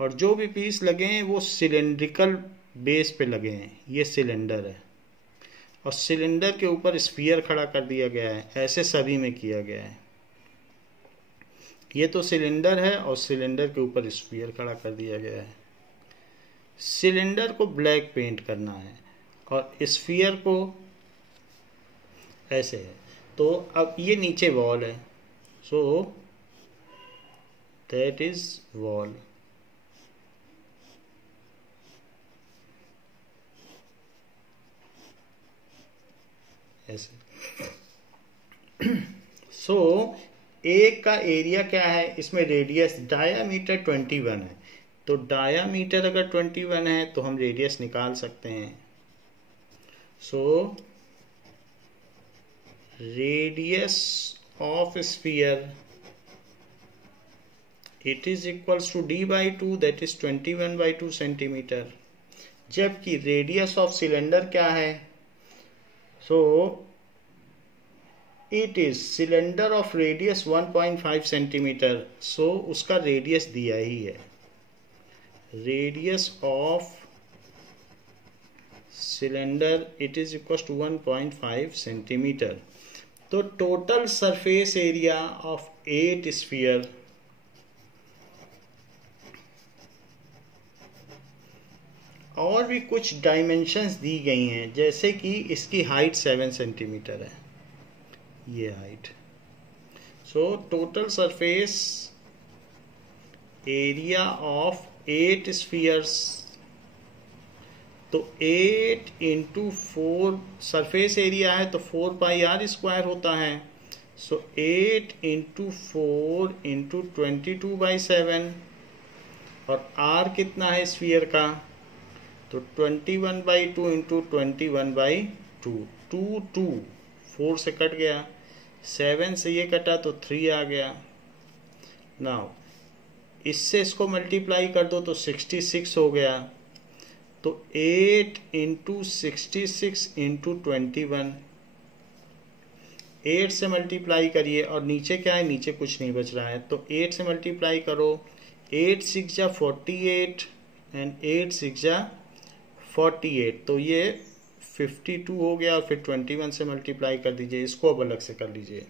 और जो भी पीस लगे हैं वो सिलेंड्रिकल बेस पे लगे हैं. ये सिलेंडर है और सिलेंडर के ऊपर स्फीयर खड़ा कर दिया गया है. ऐसे सभी में किया गया है. ये तो सिलेंडर है और सिलेंडर के ऊपर स्फीयर खड़ा कर दिया गया है. सिलेंडर को ब्लैक पेंट करना है और स्फीयर को ऐसे है. तो अब ये नीचे वॉल है, सो दैट इज वॉल. ऐसे. सो एक का एरिया क्या है, इसमें रेडियस डायामीटर 21 है. तो डायामीटर अगर 21 है तो हम रेडियस निकाल सकते हैं. So radius of sphere it is equals to d/2 that is 21/2 centimetre. जबकि रेडियस ऑफ सिलेंडर क्या है, so it is cylinder of radius 1.5 centimetre. So उसका रेडियस दिया ही है. Radius of cylinder it is equal to 1.5 centimetre. तो total surface area of 8 sphere और भी कुछ डायमेंशंस दी गई हैं, जैसे कि इसकी हाइट 7 सेंटीमीटर है, ये height. So total surface area of 8 spheres, तो 8 इंटू 4 सरफेस एरिया है तो 4 पाई आर स्क्वायर होता है. सो 8 इंटू 4 इंटू 22/7 और आर कितना है स्फीयर का, तो 21/2 इंटू 21/2. 2 4 से कट गया, 7 से ये कटा तो 3 आ गया. नाउ इससे इसको मल्टीप्लाई कर दो तो 66 हो गया. तो 8 इंटू 66 इंटू 21, 8 से मल्टीप्लाई करिए और नीचे क्या है, नीचे कुछ नहीं बच रहा है, तो 8 से मल्टीप्लाई करो. 8 6 जा 48 एंड 8 6 जा 48, तो ये 52 हो गया. और फिर 21 से मल्टीप्लाई कर दीजिए, इसको अब अलग से कर लीजिए.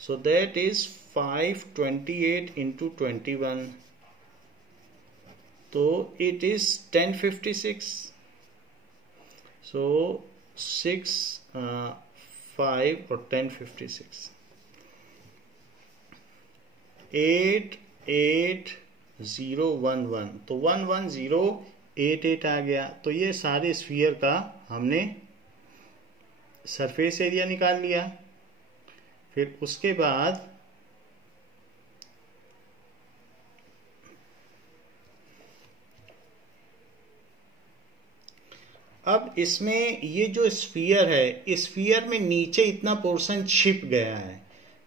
सो दैट इज 528 इंटू 21, तो इट इज 1056. सो 6 5 और 1056, 88011, तो 11088 आ गया. तो ये सारे स्फीयर का हमने सरफेस एरिया निकाल लिया. फिर उसके बाद अब इसमें ये जो स्फीयर है, स्फीयर में नीचे इतना पोर्शन छिप गया है.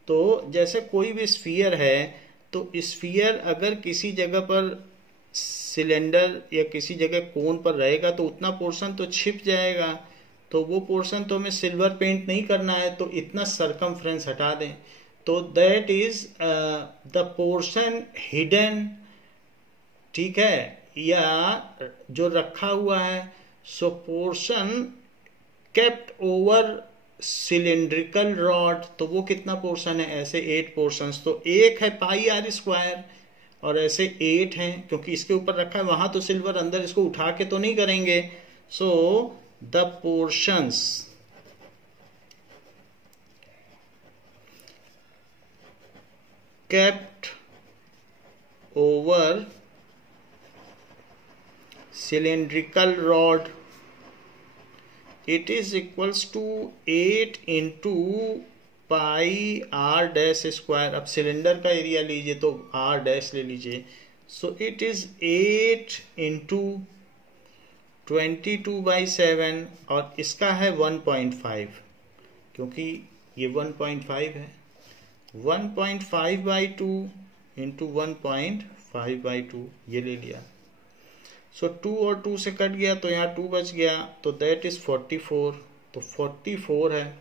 तो जैसे कोई भी स्फीयर है, तो स्फीयर अगर किसी जगह पर सिलेंडर या किसी जगह कोन पर रहेगा तो उतना पोर्शन तो छिप जाएगा. तो वो पोर्शन तो हमें सिल्वर पेंट नहीं करना है, तो इतना सरकमफ्रेंस हटा दें. तो that is the portion hidden, ठीक है, या जो रखा हुआ है. So portion kept over cylindrical rod, तो वो कितना पोर्शन है, ऐसे 8 पोर्शंस. तो एक है पाई आर स्क्वायर और ऐसे 8 हैं, क्योंकि इसके ऊपर रखा है, वहां तो सिल्वर अंदर, इसको उठा के तो नहीं करेंगे। So the portions kept over cylindrical rod, it is equals to 8 into pi r dash square. अब सिलेंडर का एरिया लीजिए तो r डैश ले लीजिए। सो इट इज 8 इंटू 22/7 और इसका है 1.5, क्योंकि ये 1.5 है। 1.5/2 इंटू 1.5/2 ये ले लिया। सो 2 और 2 से कट गया तो यहाँ 2 बच गया, तो दैट इज 44। तो 44 है।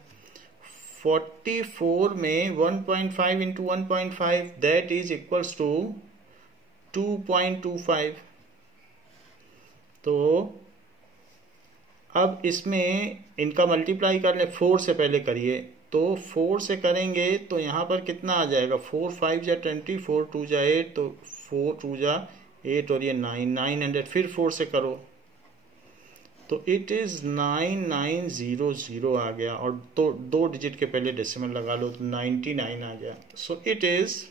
44 में 1.5 into 1.5 that is equals to 2.25। तो अब इसमें इनका मल्टीप्लाई कर ले, 4 से पहले करिए। तो 4 से करेंगे तो यहाँ पर कितना आ जाएगा, 4 5 जा 20, 4 2 जा 8, तो 4 2 जा 8 और ये 900। फिर 4 से करो तो इट इज 9900 आ गया, और तो 2 डिजिट के पहले डेसिमल लगा लो तो 99 आ गया। सो इट इज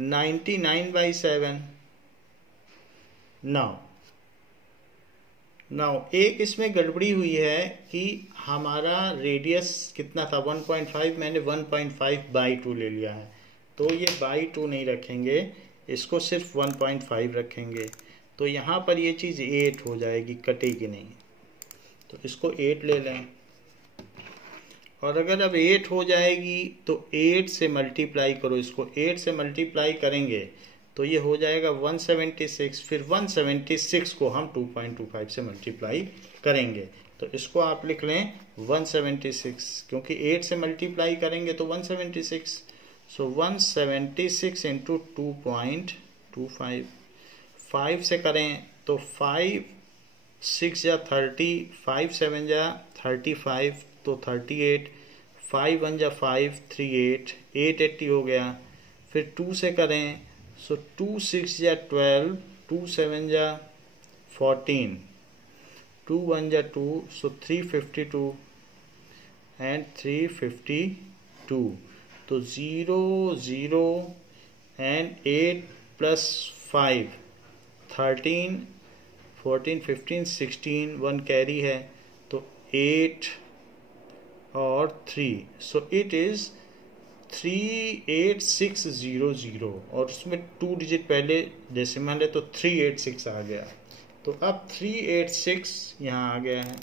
99/7। नाउ एक इसमें गड़बड़ी हुई है कि हमारा रेडियस कितना था 1.5, मैंने 1.5/2 ले लिया है। तो ये by2 नहीं रखेंगे, इसको सिर्फ 1.5 रखेंगे। तो यहाँ पर ये चीज़ 8 हो जाएगी, कटेगी नहीं। तो इसको 8 ले लें, और अगर अब 8 हो जाएगी तो 8 से मल्टीप्लाई करो। इसको 8 से मल्टीप्लाई करेंगे तो ये हो जाएगा 176। फिर 176 को हम 2.25 से मल्टीप्लाई करेंगे। तो इसको आप लिख लें 176, क्योंकि 8 से मल्टीप्लाई करेंगे तो 176। सो 176 इंटू 2.25। 5 से करें तो 5 6 जा 30, 5 7 जा 35, तो 38, 5 1 जा 5, 3 8, 880 हो गया। फिर 2 से करें सो 2 6 जा 12, 2 7 जा 14, 2 1 जा 2, सो 352 एंड 352। तो 0 0 एंड 8 प्लस 5 13 14 15 16, 1 कैरी है तो 8 और 3। सो इट इज 38600, और उसमें 2 डिजिट पहले डेसिमल है तो 386 आ गया। तो अब 386 यहाँ आ गया है।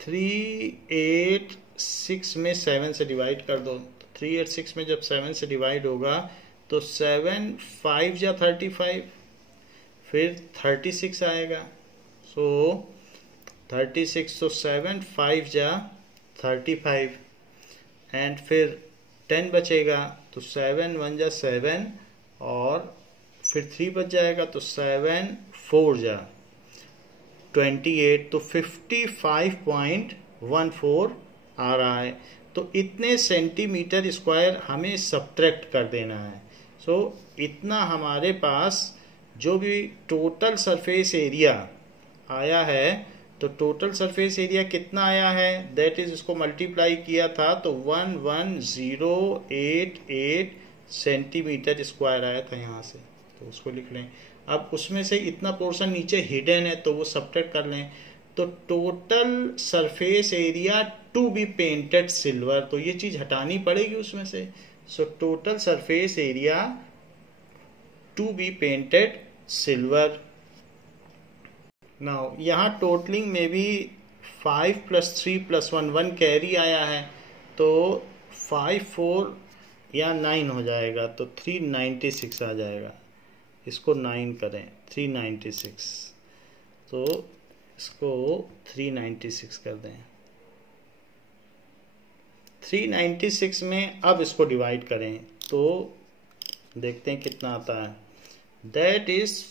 386 में 7 से डिवाइड कर दो। 386 में जब 7 से डिवाइड होगा तो 7 5 जा 35, फिर 36 आएगा। सो 36, तो 7 5 जा 35 एंड फिर 10 बचेगा, तो 7 1 जा 7 और फिर 3 बच जाएगा, तो 7 4 जा 28, तो 55.14 आ रहा है। तो इतने सेंटीमीटर स्क्वायर हमें सब्ट्रैक्ट कर देना है। सो इतना हमारे पास जो भी टोटल सरफेस एरिया आया है, तो टोटल सरफेस एरिया कितना आया है, दैट इज इसको मल्टीप्लाई किया था तो 11088 सेंटीमीटर स्क्वायर आया था यहाँ से। तो उसको लिख लें। अब उसमें से इतना पोर्शन नीचे हिडन है तो वो सब्ट्रैक्ट कर लें। तो total surface area to be painted silver, तो ये चीज हटानी पड़ेगी उसमें से। So total surface area to be painted silver. Now यहाँ टोटलिंग में भी 5 + 3 + 1 कैरी आया है, तो 5 4 या 9 हो जाएगा, तो 396 आ जाएगा। इसको 9 करें 396, तो इसको 396 कर दें। 396 में अब इसको डिवाइड करें तो देखते हैं कितना आता है। दैट इज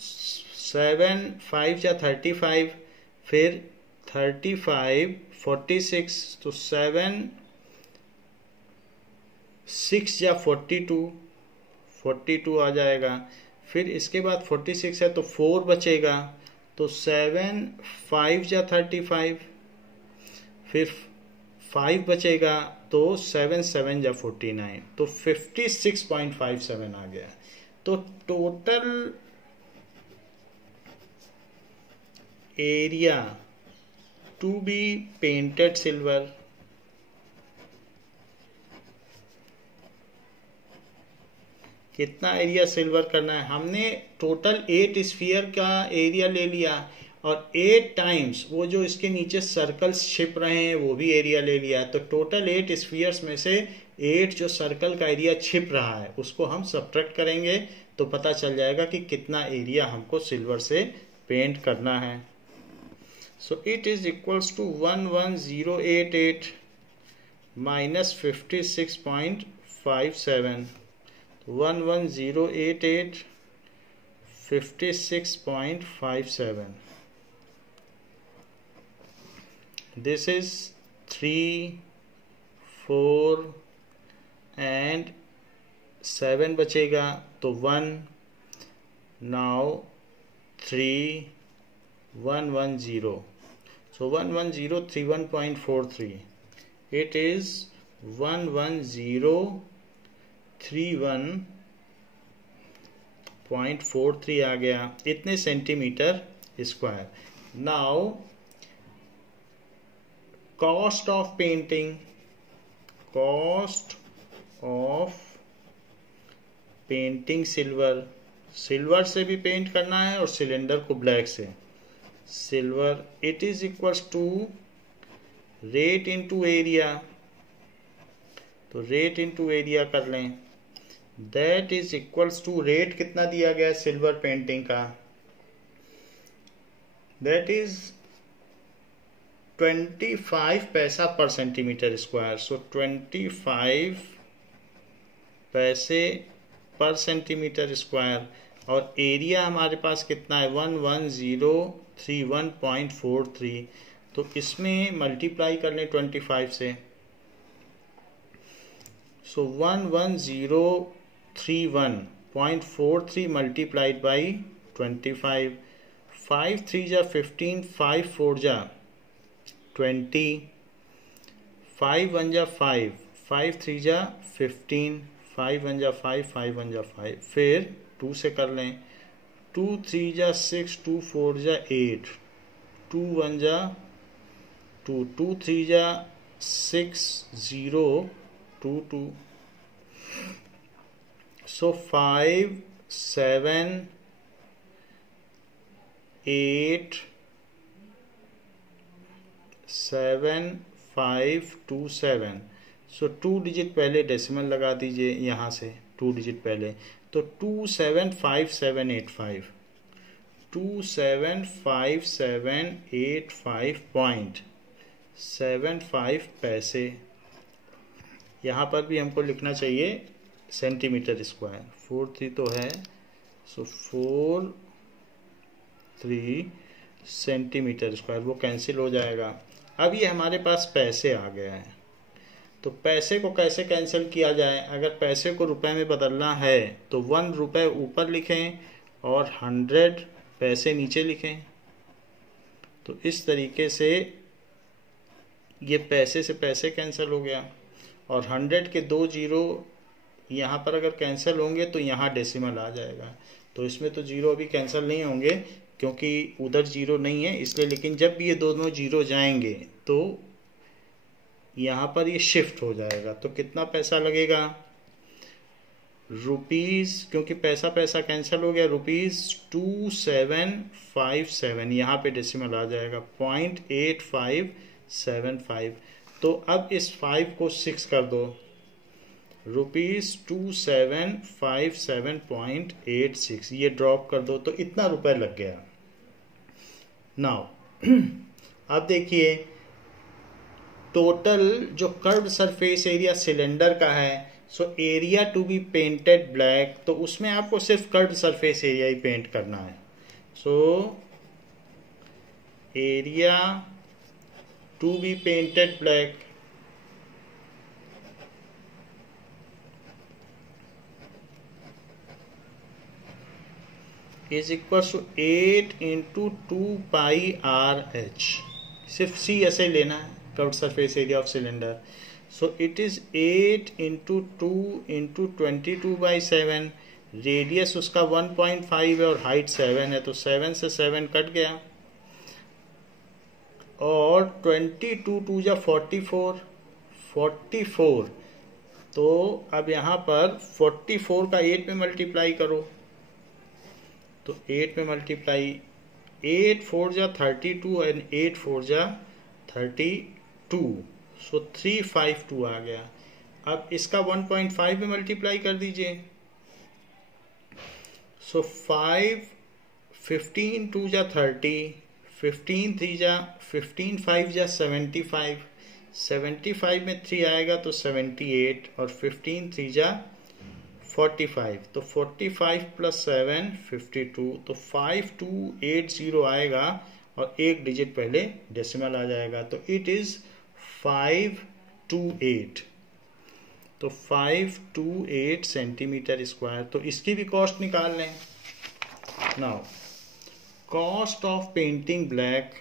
7 5 जा 35, फिर 35 46, तो 7 6 जा 42, 42 आ जाएगा। फिर इसके बाद 46 है तो 4 बचेगा, तो 7 5 जा 35, फिर 5 बचेगा तो 7 7 जा 49, तो 56.57 आ गया। तो total area to be painted silver, कितना एरिया सिल्वर करना है, हमने टोटल 8 स्फीयर का एरिया ले लिया और 8 टाइम्स वो जो इसके नीचे सर्कल्स छिप रहे हैं वो भी एरिया ले लिया। तो टोटल 8 स्फीयर्स में से 8 जो सर्कल का एरिया छिप रहा है उसको हम सब्ट्रैक्ट करेंगे तो पता चल जाएगा कि कितना एरिया हमको सिल्वर से पेंट करना है। So it is equals to 11088 minus 56.57, 11088 56.57. This is 3 4 and 7 बचेगा तो 1, now 3 110, so 11031.43, it is 11031.43 आ गया, इतने centimetre square. Now cost of painting, cost of painting silver, silver से भी पेंट करना है और सिलेंडर को ब्लैक से, silver, it is equals to rate into area, तो रेट इनटू एरिया कर लें, that is equals to, rate कितना दिया गया है सिल्वर पेंटिंग का, that is 25 paisa per centimetre square, सो 25 पैसे पर सेंटीमीटर स्क्वायर, और एरिया हमारे पास कितना है 11031.43, तो इसमें मल्टीप्लाई कर लें 25 से, सो 11031.43 मल्टीप्लाइड बाई 25, 5 3 जा 15, 5 4 जा 20, 5 1 जा 5, 5 3 जा 15, 5 1 जा 5, 5 1 जा 5, फिर 2 से कर लें, 2 3 जा 6, 2 4 जा 8, 2 1 जा 2, 2 3 जा 6 0 2 2, so 5 7 8 7 5 2 7, सो 2 डिजिट पहले डेसिमल लगा दीजिए यहाँ से, 2 डिजिट पहले, तो 275785, 275785.75 पैसे, यहाँ पर भी हमको लिखना चाहिए सेंटीमीटर स्क्वायर, 43 तो है, सो 43 सेंटीमीटर स्क्वायर, वो कैंसिल हो जाएगा। अब ये हमारे पास पैसे आ गया है, तो पैसे को कैसे कैंसिल किया जाए, अगर पैसे को रुपए में बदलना है तो 1 रुपए ऊपर लिखें और 100 पैसे नीचे लिखें, तो इस तरीके से ये पैसे से पैसे कैंसिल हो गया, और 100 के 2 जीरो यहाँ पर अगर कैंसिल होंगे तो यहाँ डेसिमल आ जाएगा, तो इसमें तो जीरो अभी कैंसिल नहीं होंगे क्योंकि उधर जीरो नहीं है इसलिए, लेकिन जब भी ये दोनों जीरो जाएंगे तो यहाँ पर ये शिफ्ट हो जाएगा, तो कितना पैसा लगेगा, रुपीज़, क्योंकि पैसा पैसा कैंसिल हो गया, रुपीज़ 2757, यहाँ पे डेसिमल आ जाएगा 0.8575, तो अब इस 5 को 6 कर दो, रुपीज़ 2757.86, ये ड्रॉप कर दो तो इतना रुपए लग गया। नाउ अब देखिए टोटल जो कर्व्ड सरफेस एरिया सिलेंडर का है, so area to be painted black, तो उसमें आपको सिर्फ कर्व्ड सरफेस एरिया ही पेंट करना है, so area to be painted black, is equal to 8 into 2πRH। सिर्फ सी ऐसे लेना है, curved surface area of cylinder. So it is 8 into 2 into 22/7। Radius उसका 1.5 है और हाइट 7 है, तो 7 से 7 कट गया। और 22 2 जा 44। तो अब यहाँ पर 44 का 8 में मल्टीप्लाई करो, तो 8 में मल्टीप्लाई, 8 4 जा 32 एंड 8 4 जा 32, सो 352 आ गया। अब इसका 1.5 में मल्टीप्लाई कर दीजिए, सो 5 15 2 जा 30, 15 3 जा 15 5 जा 75, 75 में 3 आएगा तो 78, और 15 3 जा 45, तो 45 प्लस 7 52, तो 5280 आएगा और एक डिजिट पहले डेसिमल आ जाएगा, तो इट इज 528। तो 528 सेंटीमीटर स्क्वायर। तो इसकी भी कॉस्ट निकाल लें। Now cost of painting black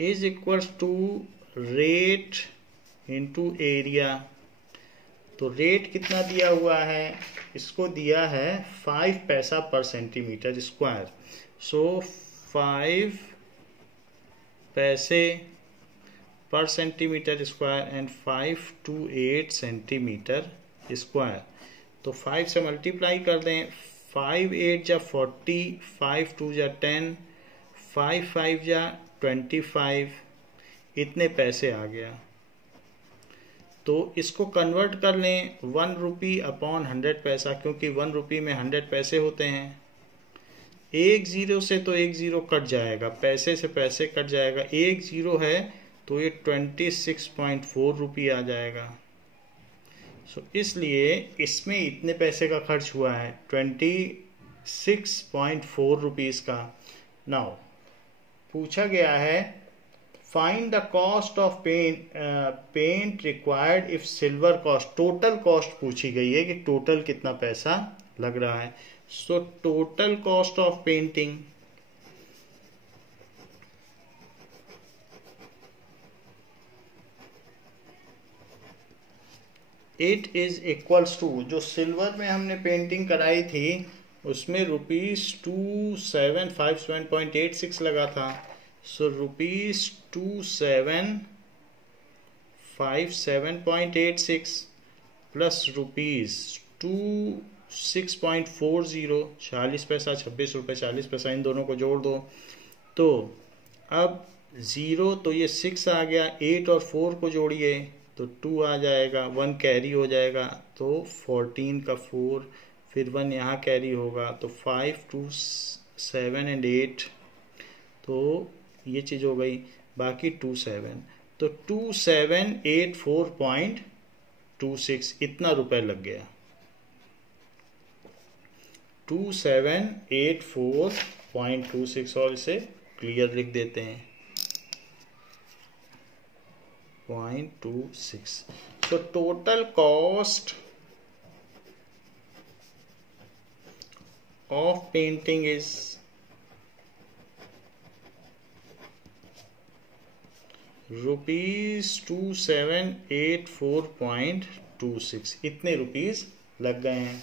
is equal to rate into area. तो रेट कितना दिया हुआ है, इसको दिया है 5 पैसा पर सेंटीमीटर स्क्वायर। सो 5 पैसे per centimetre square and 528 centimetre square. तो 5 से मल्टीप्लाई कर दें, 5 8 जा 40, 5 2 जा 10, 5 5 जा 25, इतने पैसे आ गया। तो इसको कन्वर्ट कर लें 1 रुपी अपॉन 100 पैसा, क्योंकि 1 रुपी में 100 पैसे होते हैं। एक जीरो से तो एक जीरो कट जाएगा, पैसे से पैसे कट जाएगा, एक जीरो है तो ये 26.4 रुपी आ जाएगा। सो इसलिए इसमें इतने पैसे का खर्च हुआ है, 26.4 रुपीज़ का। नाउ पूछा गया है find the cost of paint required if silver cost. Total cost पूछी गई है कि टोटल कितना पैसा लग रहा है। So total cost of painting it is equals to, जो सिल्वर में हमने पेंटिंग कराई थी उसमें ₹2757.86 लगा था। सो ₹2757.86 प्लस ₹26.40, 40 पैसा 26 रुपये 40 पैसा, इन दोनों को जोड़ दो। तो अब 0 तो ये 6 आ गया, 8 और 4 को जोड़िए तो 2 आ जाएगा, 1 कैरी हो जाएगा, तो 14 का 4, फिर 1 यहाँ कैरी होगा, तो 5 2 7 एंड 8, तो ये चीज़ हो गई, बाकी 2 7, तो 2784.26 इतना रुपए लग गया। 2784.26, और इसे क्लियर लिख देते हैं 0.26। so total cost of painting is ₹2784.26, इतने रुपीस लग गए हैं।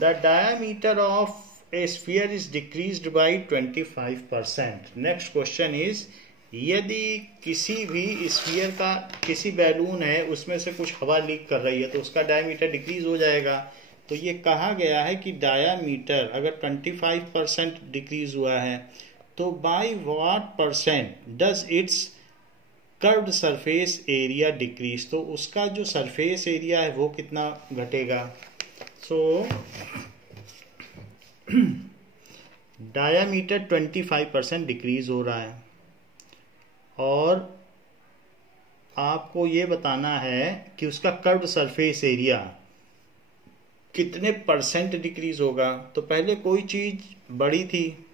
The diameter of a sphere is decreased by 25%. Next question is, यदि किसी भी स्फीयर का किसी बैलून है उसमें से कुछ हवा लीक कर रही है तो उसका डायमीटर डिक्रीज हो जाएगा। तो ये कहा गया है कि डायमीटर अगर 25% डिक्रीज हुआ है तो by what percent does it's curved surface area decrease, तो उसका जो सरफेस एरिया है वो कितना घटेगा। सो डायमीटर 25% डिक्रीज हो रहा है और आपको ये बताना है कि उसका कर्व्ड सरफेस एरिया कितने परसेंट डिक्रीज होगा। तो पहले कोई चीज बड़ी थी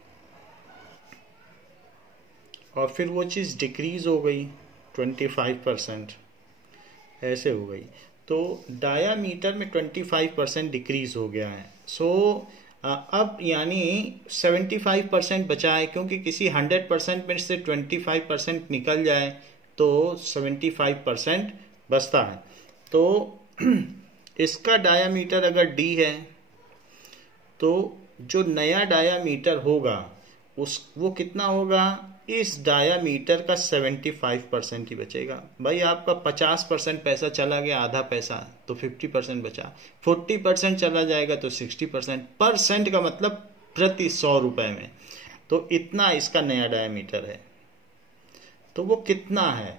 और फिर वो चीज़ डिक्रीज हो गई 25%, ऐसे हो गई। तो डायामीटर में 25% डिक्रीज हो गया है। सो अब यानी 75% बचा है, क्योंकि किसी 100% में से 25% निकल जाए तो 75% बचता है। तो इसका डायामीटर अगर d है तो जो नया डायामीटर होगा वो कितना होगा, इस डायामीटर का 75% ही बचेगा। भाई आपका 50% पैसा चला गया, आधा पैसा, तो 50% बचा। 40% चला जाएगा तो 60%। परसेंट का मतलब प्रति 100 रुपए में। तो इतना इसका नया डायामीटर है। तो वो कितना है,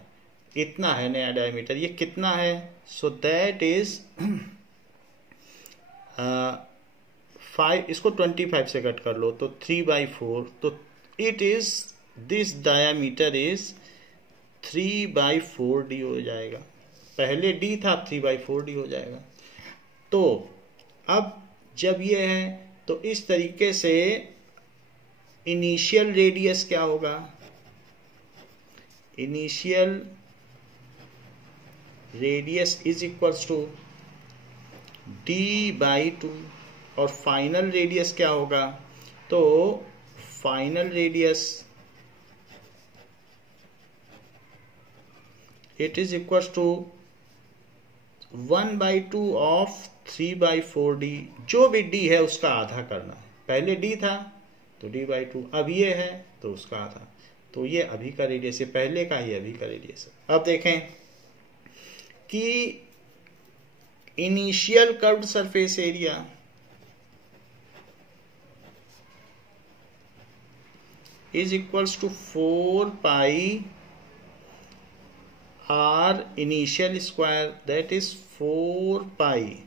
इतना है नया डायामीटर। ये कितना है, सो दैट इज 5, इसको 25 से कट कर लो तो 3/4। तो it is, this diameter is 3/4d हो जाएगा। पहले d था, 3/4d हो जाएगा। तो अब जब ये है तो इस तरीके से इनिशियल रेडियस क्या होगा, initial radius is equals to d/2। और फाइनल रेडियस क्या होगा, तो final radius it is equal to 1/2 of 3/4d। जो भी d है उसका आधा करना है। पहले d था तो d/2, अब ये है तो उसका आधा। तो ये अभी का रेडियस है, पहले का ही अभी का रेडियस है। अब देखें कि initial curved surface area is equals to 4 pi r initial square, that is 4 pi.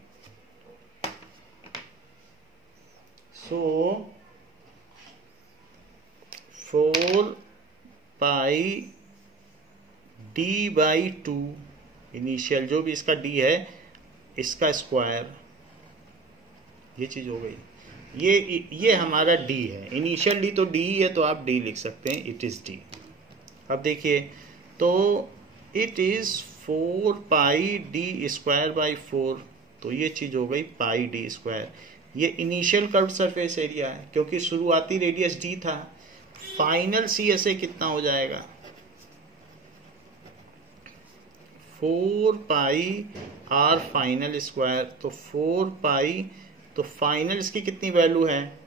So 4 pi d/2 initial, जो भी इसका d है इसका स्क्वायर, ये चीज हो गई। ये हमारा d है, इनिशियल d तो d ही है, तो आप d लिख सकते हैं, इट इज d। अब देखिए तो इट इज 4 पाई d²/4, तो ये चीज हो गई पाई d²। ये इनिशियल कर्व्ड सरफेस एरिया है, क्योंकि शुरुआती रेडियस d था। फाइनल CSA कितना हो जाएगा, 4 पाई r फाइनल स्क्वायर। तो 4 पाई, तो फाइनल इसकी कितनी वैल्यू है,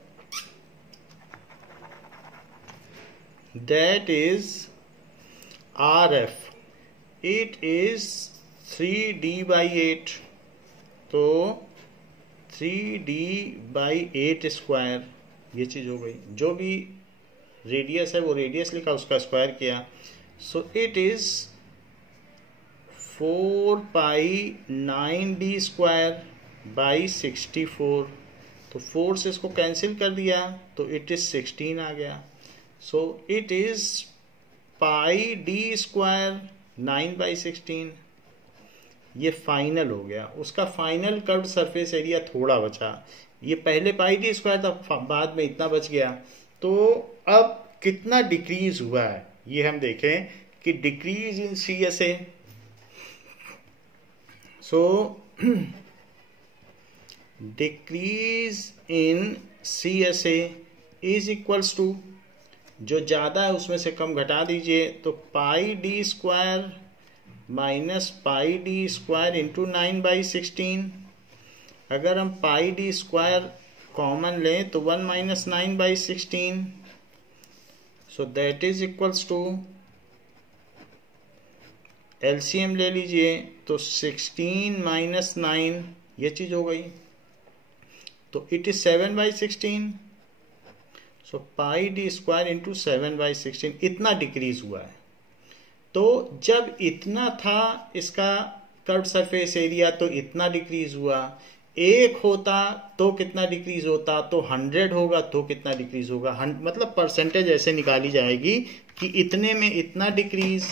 that is RF, it is 3d/8। तो 3d/8 स्क्वायर, ये चीज हो गई। जो भी रेडियस है वो रेडियस लिखा, उसका स्क्वायर किया। सो इट इज 4 पाई 9d²/64। तो 4 से इसको कैंसिल कर दिया तो इट इज 16 आ गया। सो इट इज पाई d² 9/16। ये फाइनल हो गया, उसका फाइनल कर्व्ड सरफेस एरिया थोड़ा बचा। ये पहले पाई d² था, बाद में इतना बच गया। तो अब कितना डिक्रीज हुआ है ये हम देखें कि decrease in CSA। So decrease in CSA is equals to, जो ज्यादा है उसमें से कम घटा दीजिए, तो पाई d² minus pi d² into 9/16। अगर हम पाई d² कॉमन लें तो 1 - 9/16। So that is equals to, LCM ले लीजिए तो 16 - 9, ये चीज हो गई। तो it is 7/16। So pi d² into 7/16, इतना डिक्रीज हुआ है। तो जब इतना था इसका कर्व्ड सरफेस एरिया तो इतना डिक्रीज हुआ। 1 होता तो कितना डिक्रीज होता, तो 100 होगा तो कितना डिक्रीज होगा, मतलब परसेंटेज ऐसे निकाली जाएगी कि इतने में इतना डिक्रीज।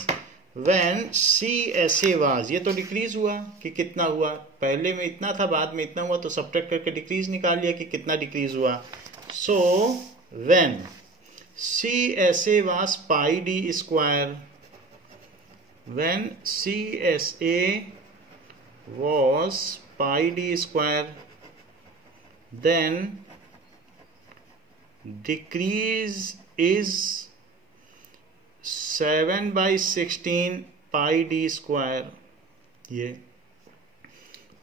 व्हेन CSA वाज, ये तो डिक्रीज हुआ कि कितना हुआ, पहले में इतना था बाद में इतना हुआ, तो सब्ट्रैक्ट करके डिक्रीज निकाल लिया कि कितना डिक्रीज हुआ। So when CSA was pi d square. When CSA was pi d square, then decrease is 7/16 pi d square. ये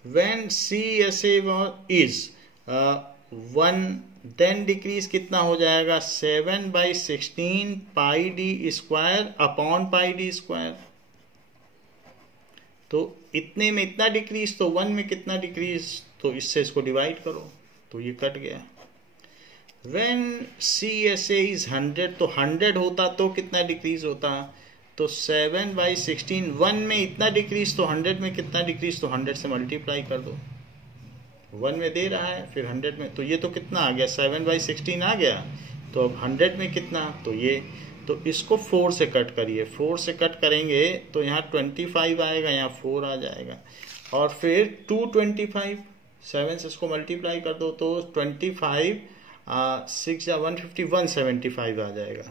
when CSA is 1, then decrease कितना हो जाएगा 7/16 pi d square upon pi d square. तो इतने में इतना decrease, तो 1 में कितना डिक्रीज, तो इससे इसको डिवाइड करो तो ये कट गया. When CSA is 100, तो 100 होता तो कितना डिक्रीज होता, तो 7/16. 1 में इतना डिक्रीज तो 100 में कितना डिक्रीज, तो 100 से मल्टीप्लाई कर दो. 1 में दे रहा है, फिर 100 में, तो ये तो कितना आ गया 7/16 आ गया. तो अब 100 में कितना, तो ये, तो इसको 4 से कट करिए. 4 से कट करेंगे तो यहाँ 25 आएगा, यहाँ 4 आ जाएगा. और फिर 225, 7 से इसको मल्टीप्लाई कर दो तो 25 6 या 150, 175 आ जाएगा.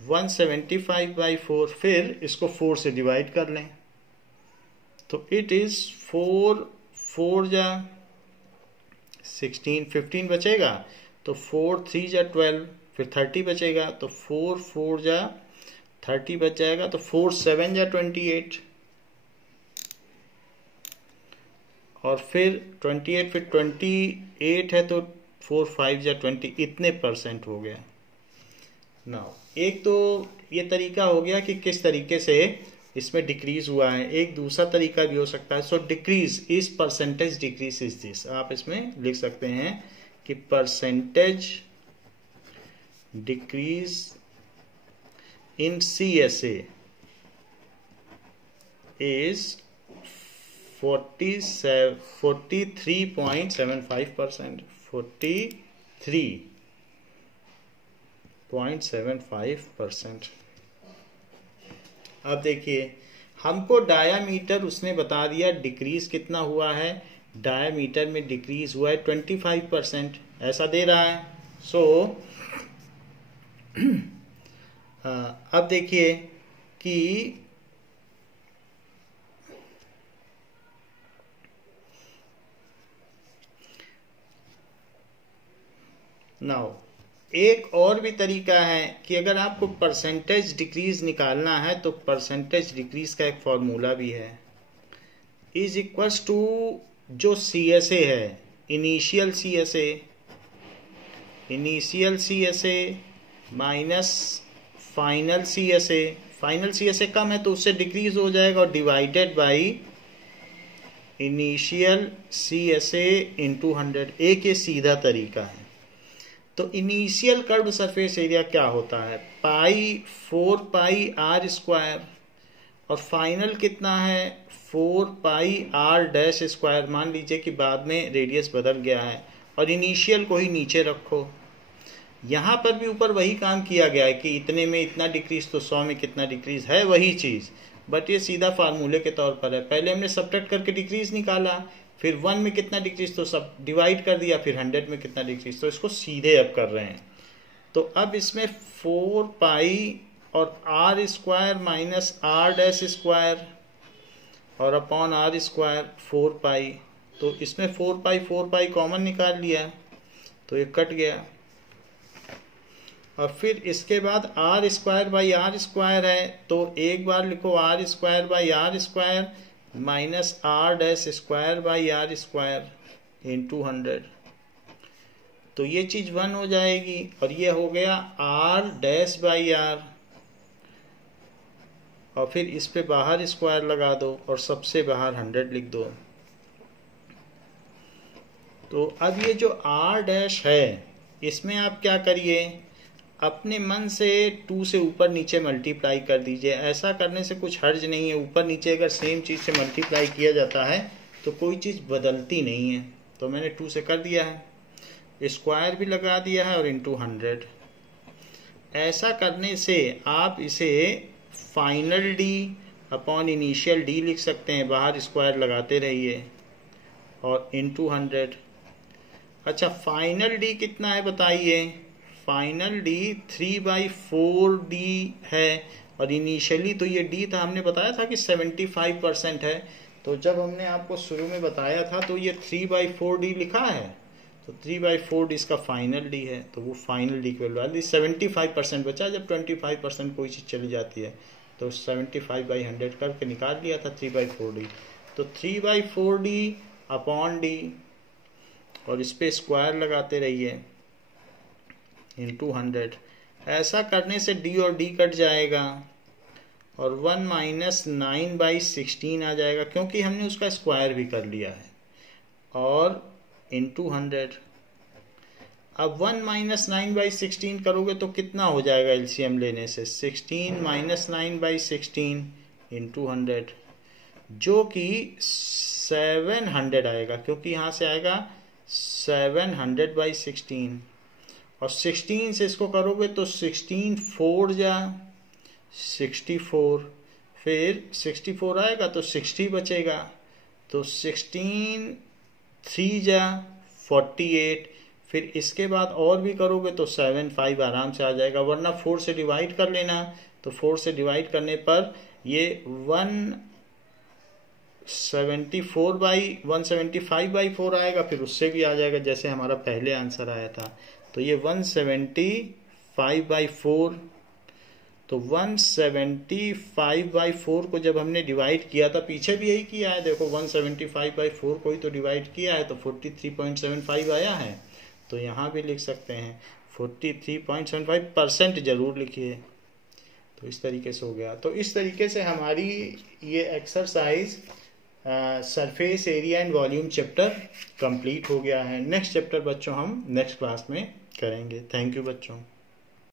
175/4. फिर इसको 4 से डिवाइड कर लें तो इट इज 4 जा 16, 15 बचेगा. तो 4 3 जा 12, फिर 30 बचेगा. तो 4 जा 30 बच जाएगा. तो 4 7 जा 28, और फिर 28, फिर 28 है तो 4 5 जा 20, इतने % हो गया. नाउ एक तो ये तरीका हो गया कि किस तरीके से इसमें डिक्रीज हुआ है. एक दूसरा तरीका भी हो सकता है. So decrease is percentage decrease is this. आप इसमें लिख सकते हैं कि percentage decrease in CSA is 43.75%. 43.75%. अब देखिए, हमको डायामीटर उसने बता दिया डिक्रीज कितना हुआ है. डायामीटर में डिक्रीज हुआ है 25%, ऐसा दे रहा है. सो अब देखिए कि नाउ एक और भी तरीका है कि अगर आपको परसेंटेज डिक्रीज निकालना है तो परसेंटेज डिक्रीज का एक फॉर्मूला भी है. इज इक्वल्स टू जो CSA है, initial CSA minus final CSA. Final CSA कम है तो उससे डिक्रीज हो जाएगा, और divided by initial CSA into 100. एक ये सीधा तरीका है. तो इनिशियल कर्व सरफेस एरिया क्या होता है, 4πr², और फाइनल कितना है 4πr'². मान लीजिए कि बाद में रेडियस बदल गया है, और इनिशियल को ही नीचे रखो. यहाँ पर भी ऊपर वही काम किया गया है कि इतने में इतना डिक्रीज, तो 100 में कितना डिक्रीज है, वही चीज़, बट ये सीधा फार्मूले के तौर पर है. पहले हमने सब्ट्रैक्ट करके डिक्रीज निकाला, फिर 1 में कितना डिक्रीज तो सब डिवाइड कर दिया, फिर 100 में कितना डिक्रीज, तो इसको सीधे अब कर रहे हैं. तो अब इसमें 4π और r² माइनस r'² और अपॉन r² 4π. तो इसमें 4π कॉमन निकाल लिया तो ये कट गया. और फिर इसके बाद r²/r² है, तो एक बार लिखो r²/r² माइनस r'²/r² इंटू 100. तो ये चीज 1 हो जाएगी, और ये हो गया r'/r. और फिर इस पे बाहर स्क्वायर लगा दो और सबसे बाहर 100 लिख दो. तो अब ये जो r' है, इसमें आप क्या करिए, अपने मन से 2 से ऊपर नीचे मल्टीप्लाई कर दीजिए. ऐसा करने से कुछ हर्ज नहीं है. ऊपर नीचे अगर सेम चीज़ से मल्टीप्लाई किया जाता है तो कोई चीज़ बदलती नहीं है. तो मैंने 2 से कर दिया है, स्क्वायर भी लगा दिया है, और इंटू 100. ऐसा करने से आप इसे final d upon initial d लिख सकते हैं. बाहर स्क्वायर लगाते रहिए, और इंटू 100. अच्छा, फाइनल d कितना है बताइए. फाइनल डी 3/4D है, और इनिशियली तो ये डी था, हमने बताया था कि 75% है। तो जब हमने आपको शुरू में बताया था तो ये 3/4D लिखा है, तो 3/4 इसका फाइनल डी है, तो वो फाइनल डी की वैल्यू 75% बचा। जब 25% कोई चीज़ चली जाती है तो 75/100 करके निकाल लिया था 3/4D। तो 3/4D अपॉन डी, और इस पर स्क्वायर लगाते रहिए, इंटू 100। ऐसा करने से डी और डी कट जाएगा और 1 - 9/16 आ जाएगा, क्योंकि हमने उसका स्क्वायर भी कर लिया है, और इंटू 100। अब 1 - 9/16 करोगे तो कितना हो जाएगा एलसीएम लेने से? 16 - 9/16 इंटू 100, जो कि 700 आएगा, क्योंकि यहाँ से आएगा 700/16, और 16 से इसको करोगे तो 16 4 जा 64, फिर 64 आएगा तो 60 बचेगा, तो 16 3 जा 48, फिर इसके बाद और भी करोगे तो 7 5 आराम से आ जाएगा, वरना 4 से डिवाइड कर लेना, तो 4 से डिवाइड करने पर ये 175/4 आएगा, फिर उससे भी आ जाएगा जैसे हमारा पहले आंसर आया था। तो ये 175/4, तो 175/4 को जब हमने डिवाइड किया था, पीछे भी यही किया है, देखो 175/4 को ही तो डिवाइड किया है, तो 43.75 आया है। तो यहाँ भी लिख सकते हैं 43.75%, जरूर लिखिए। तो इस तरीके से हो गया। तो इस तरीके से हमारी ये exercise surface area and volume chapter complete हो गया है। नेक्स्ट चैप्टर बच्चों हम नेक्स्ट क्लास में करेंगे। थैंक यू बच्चों।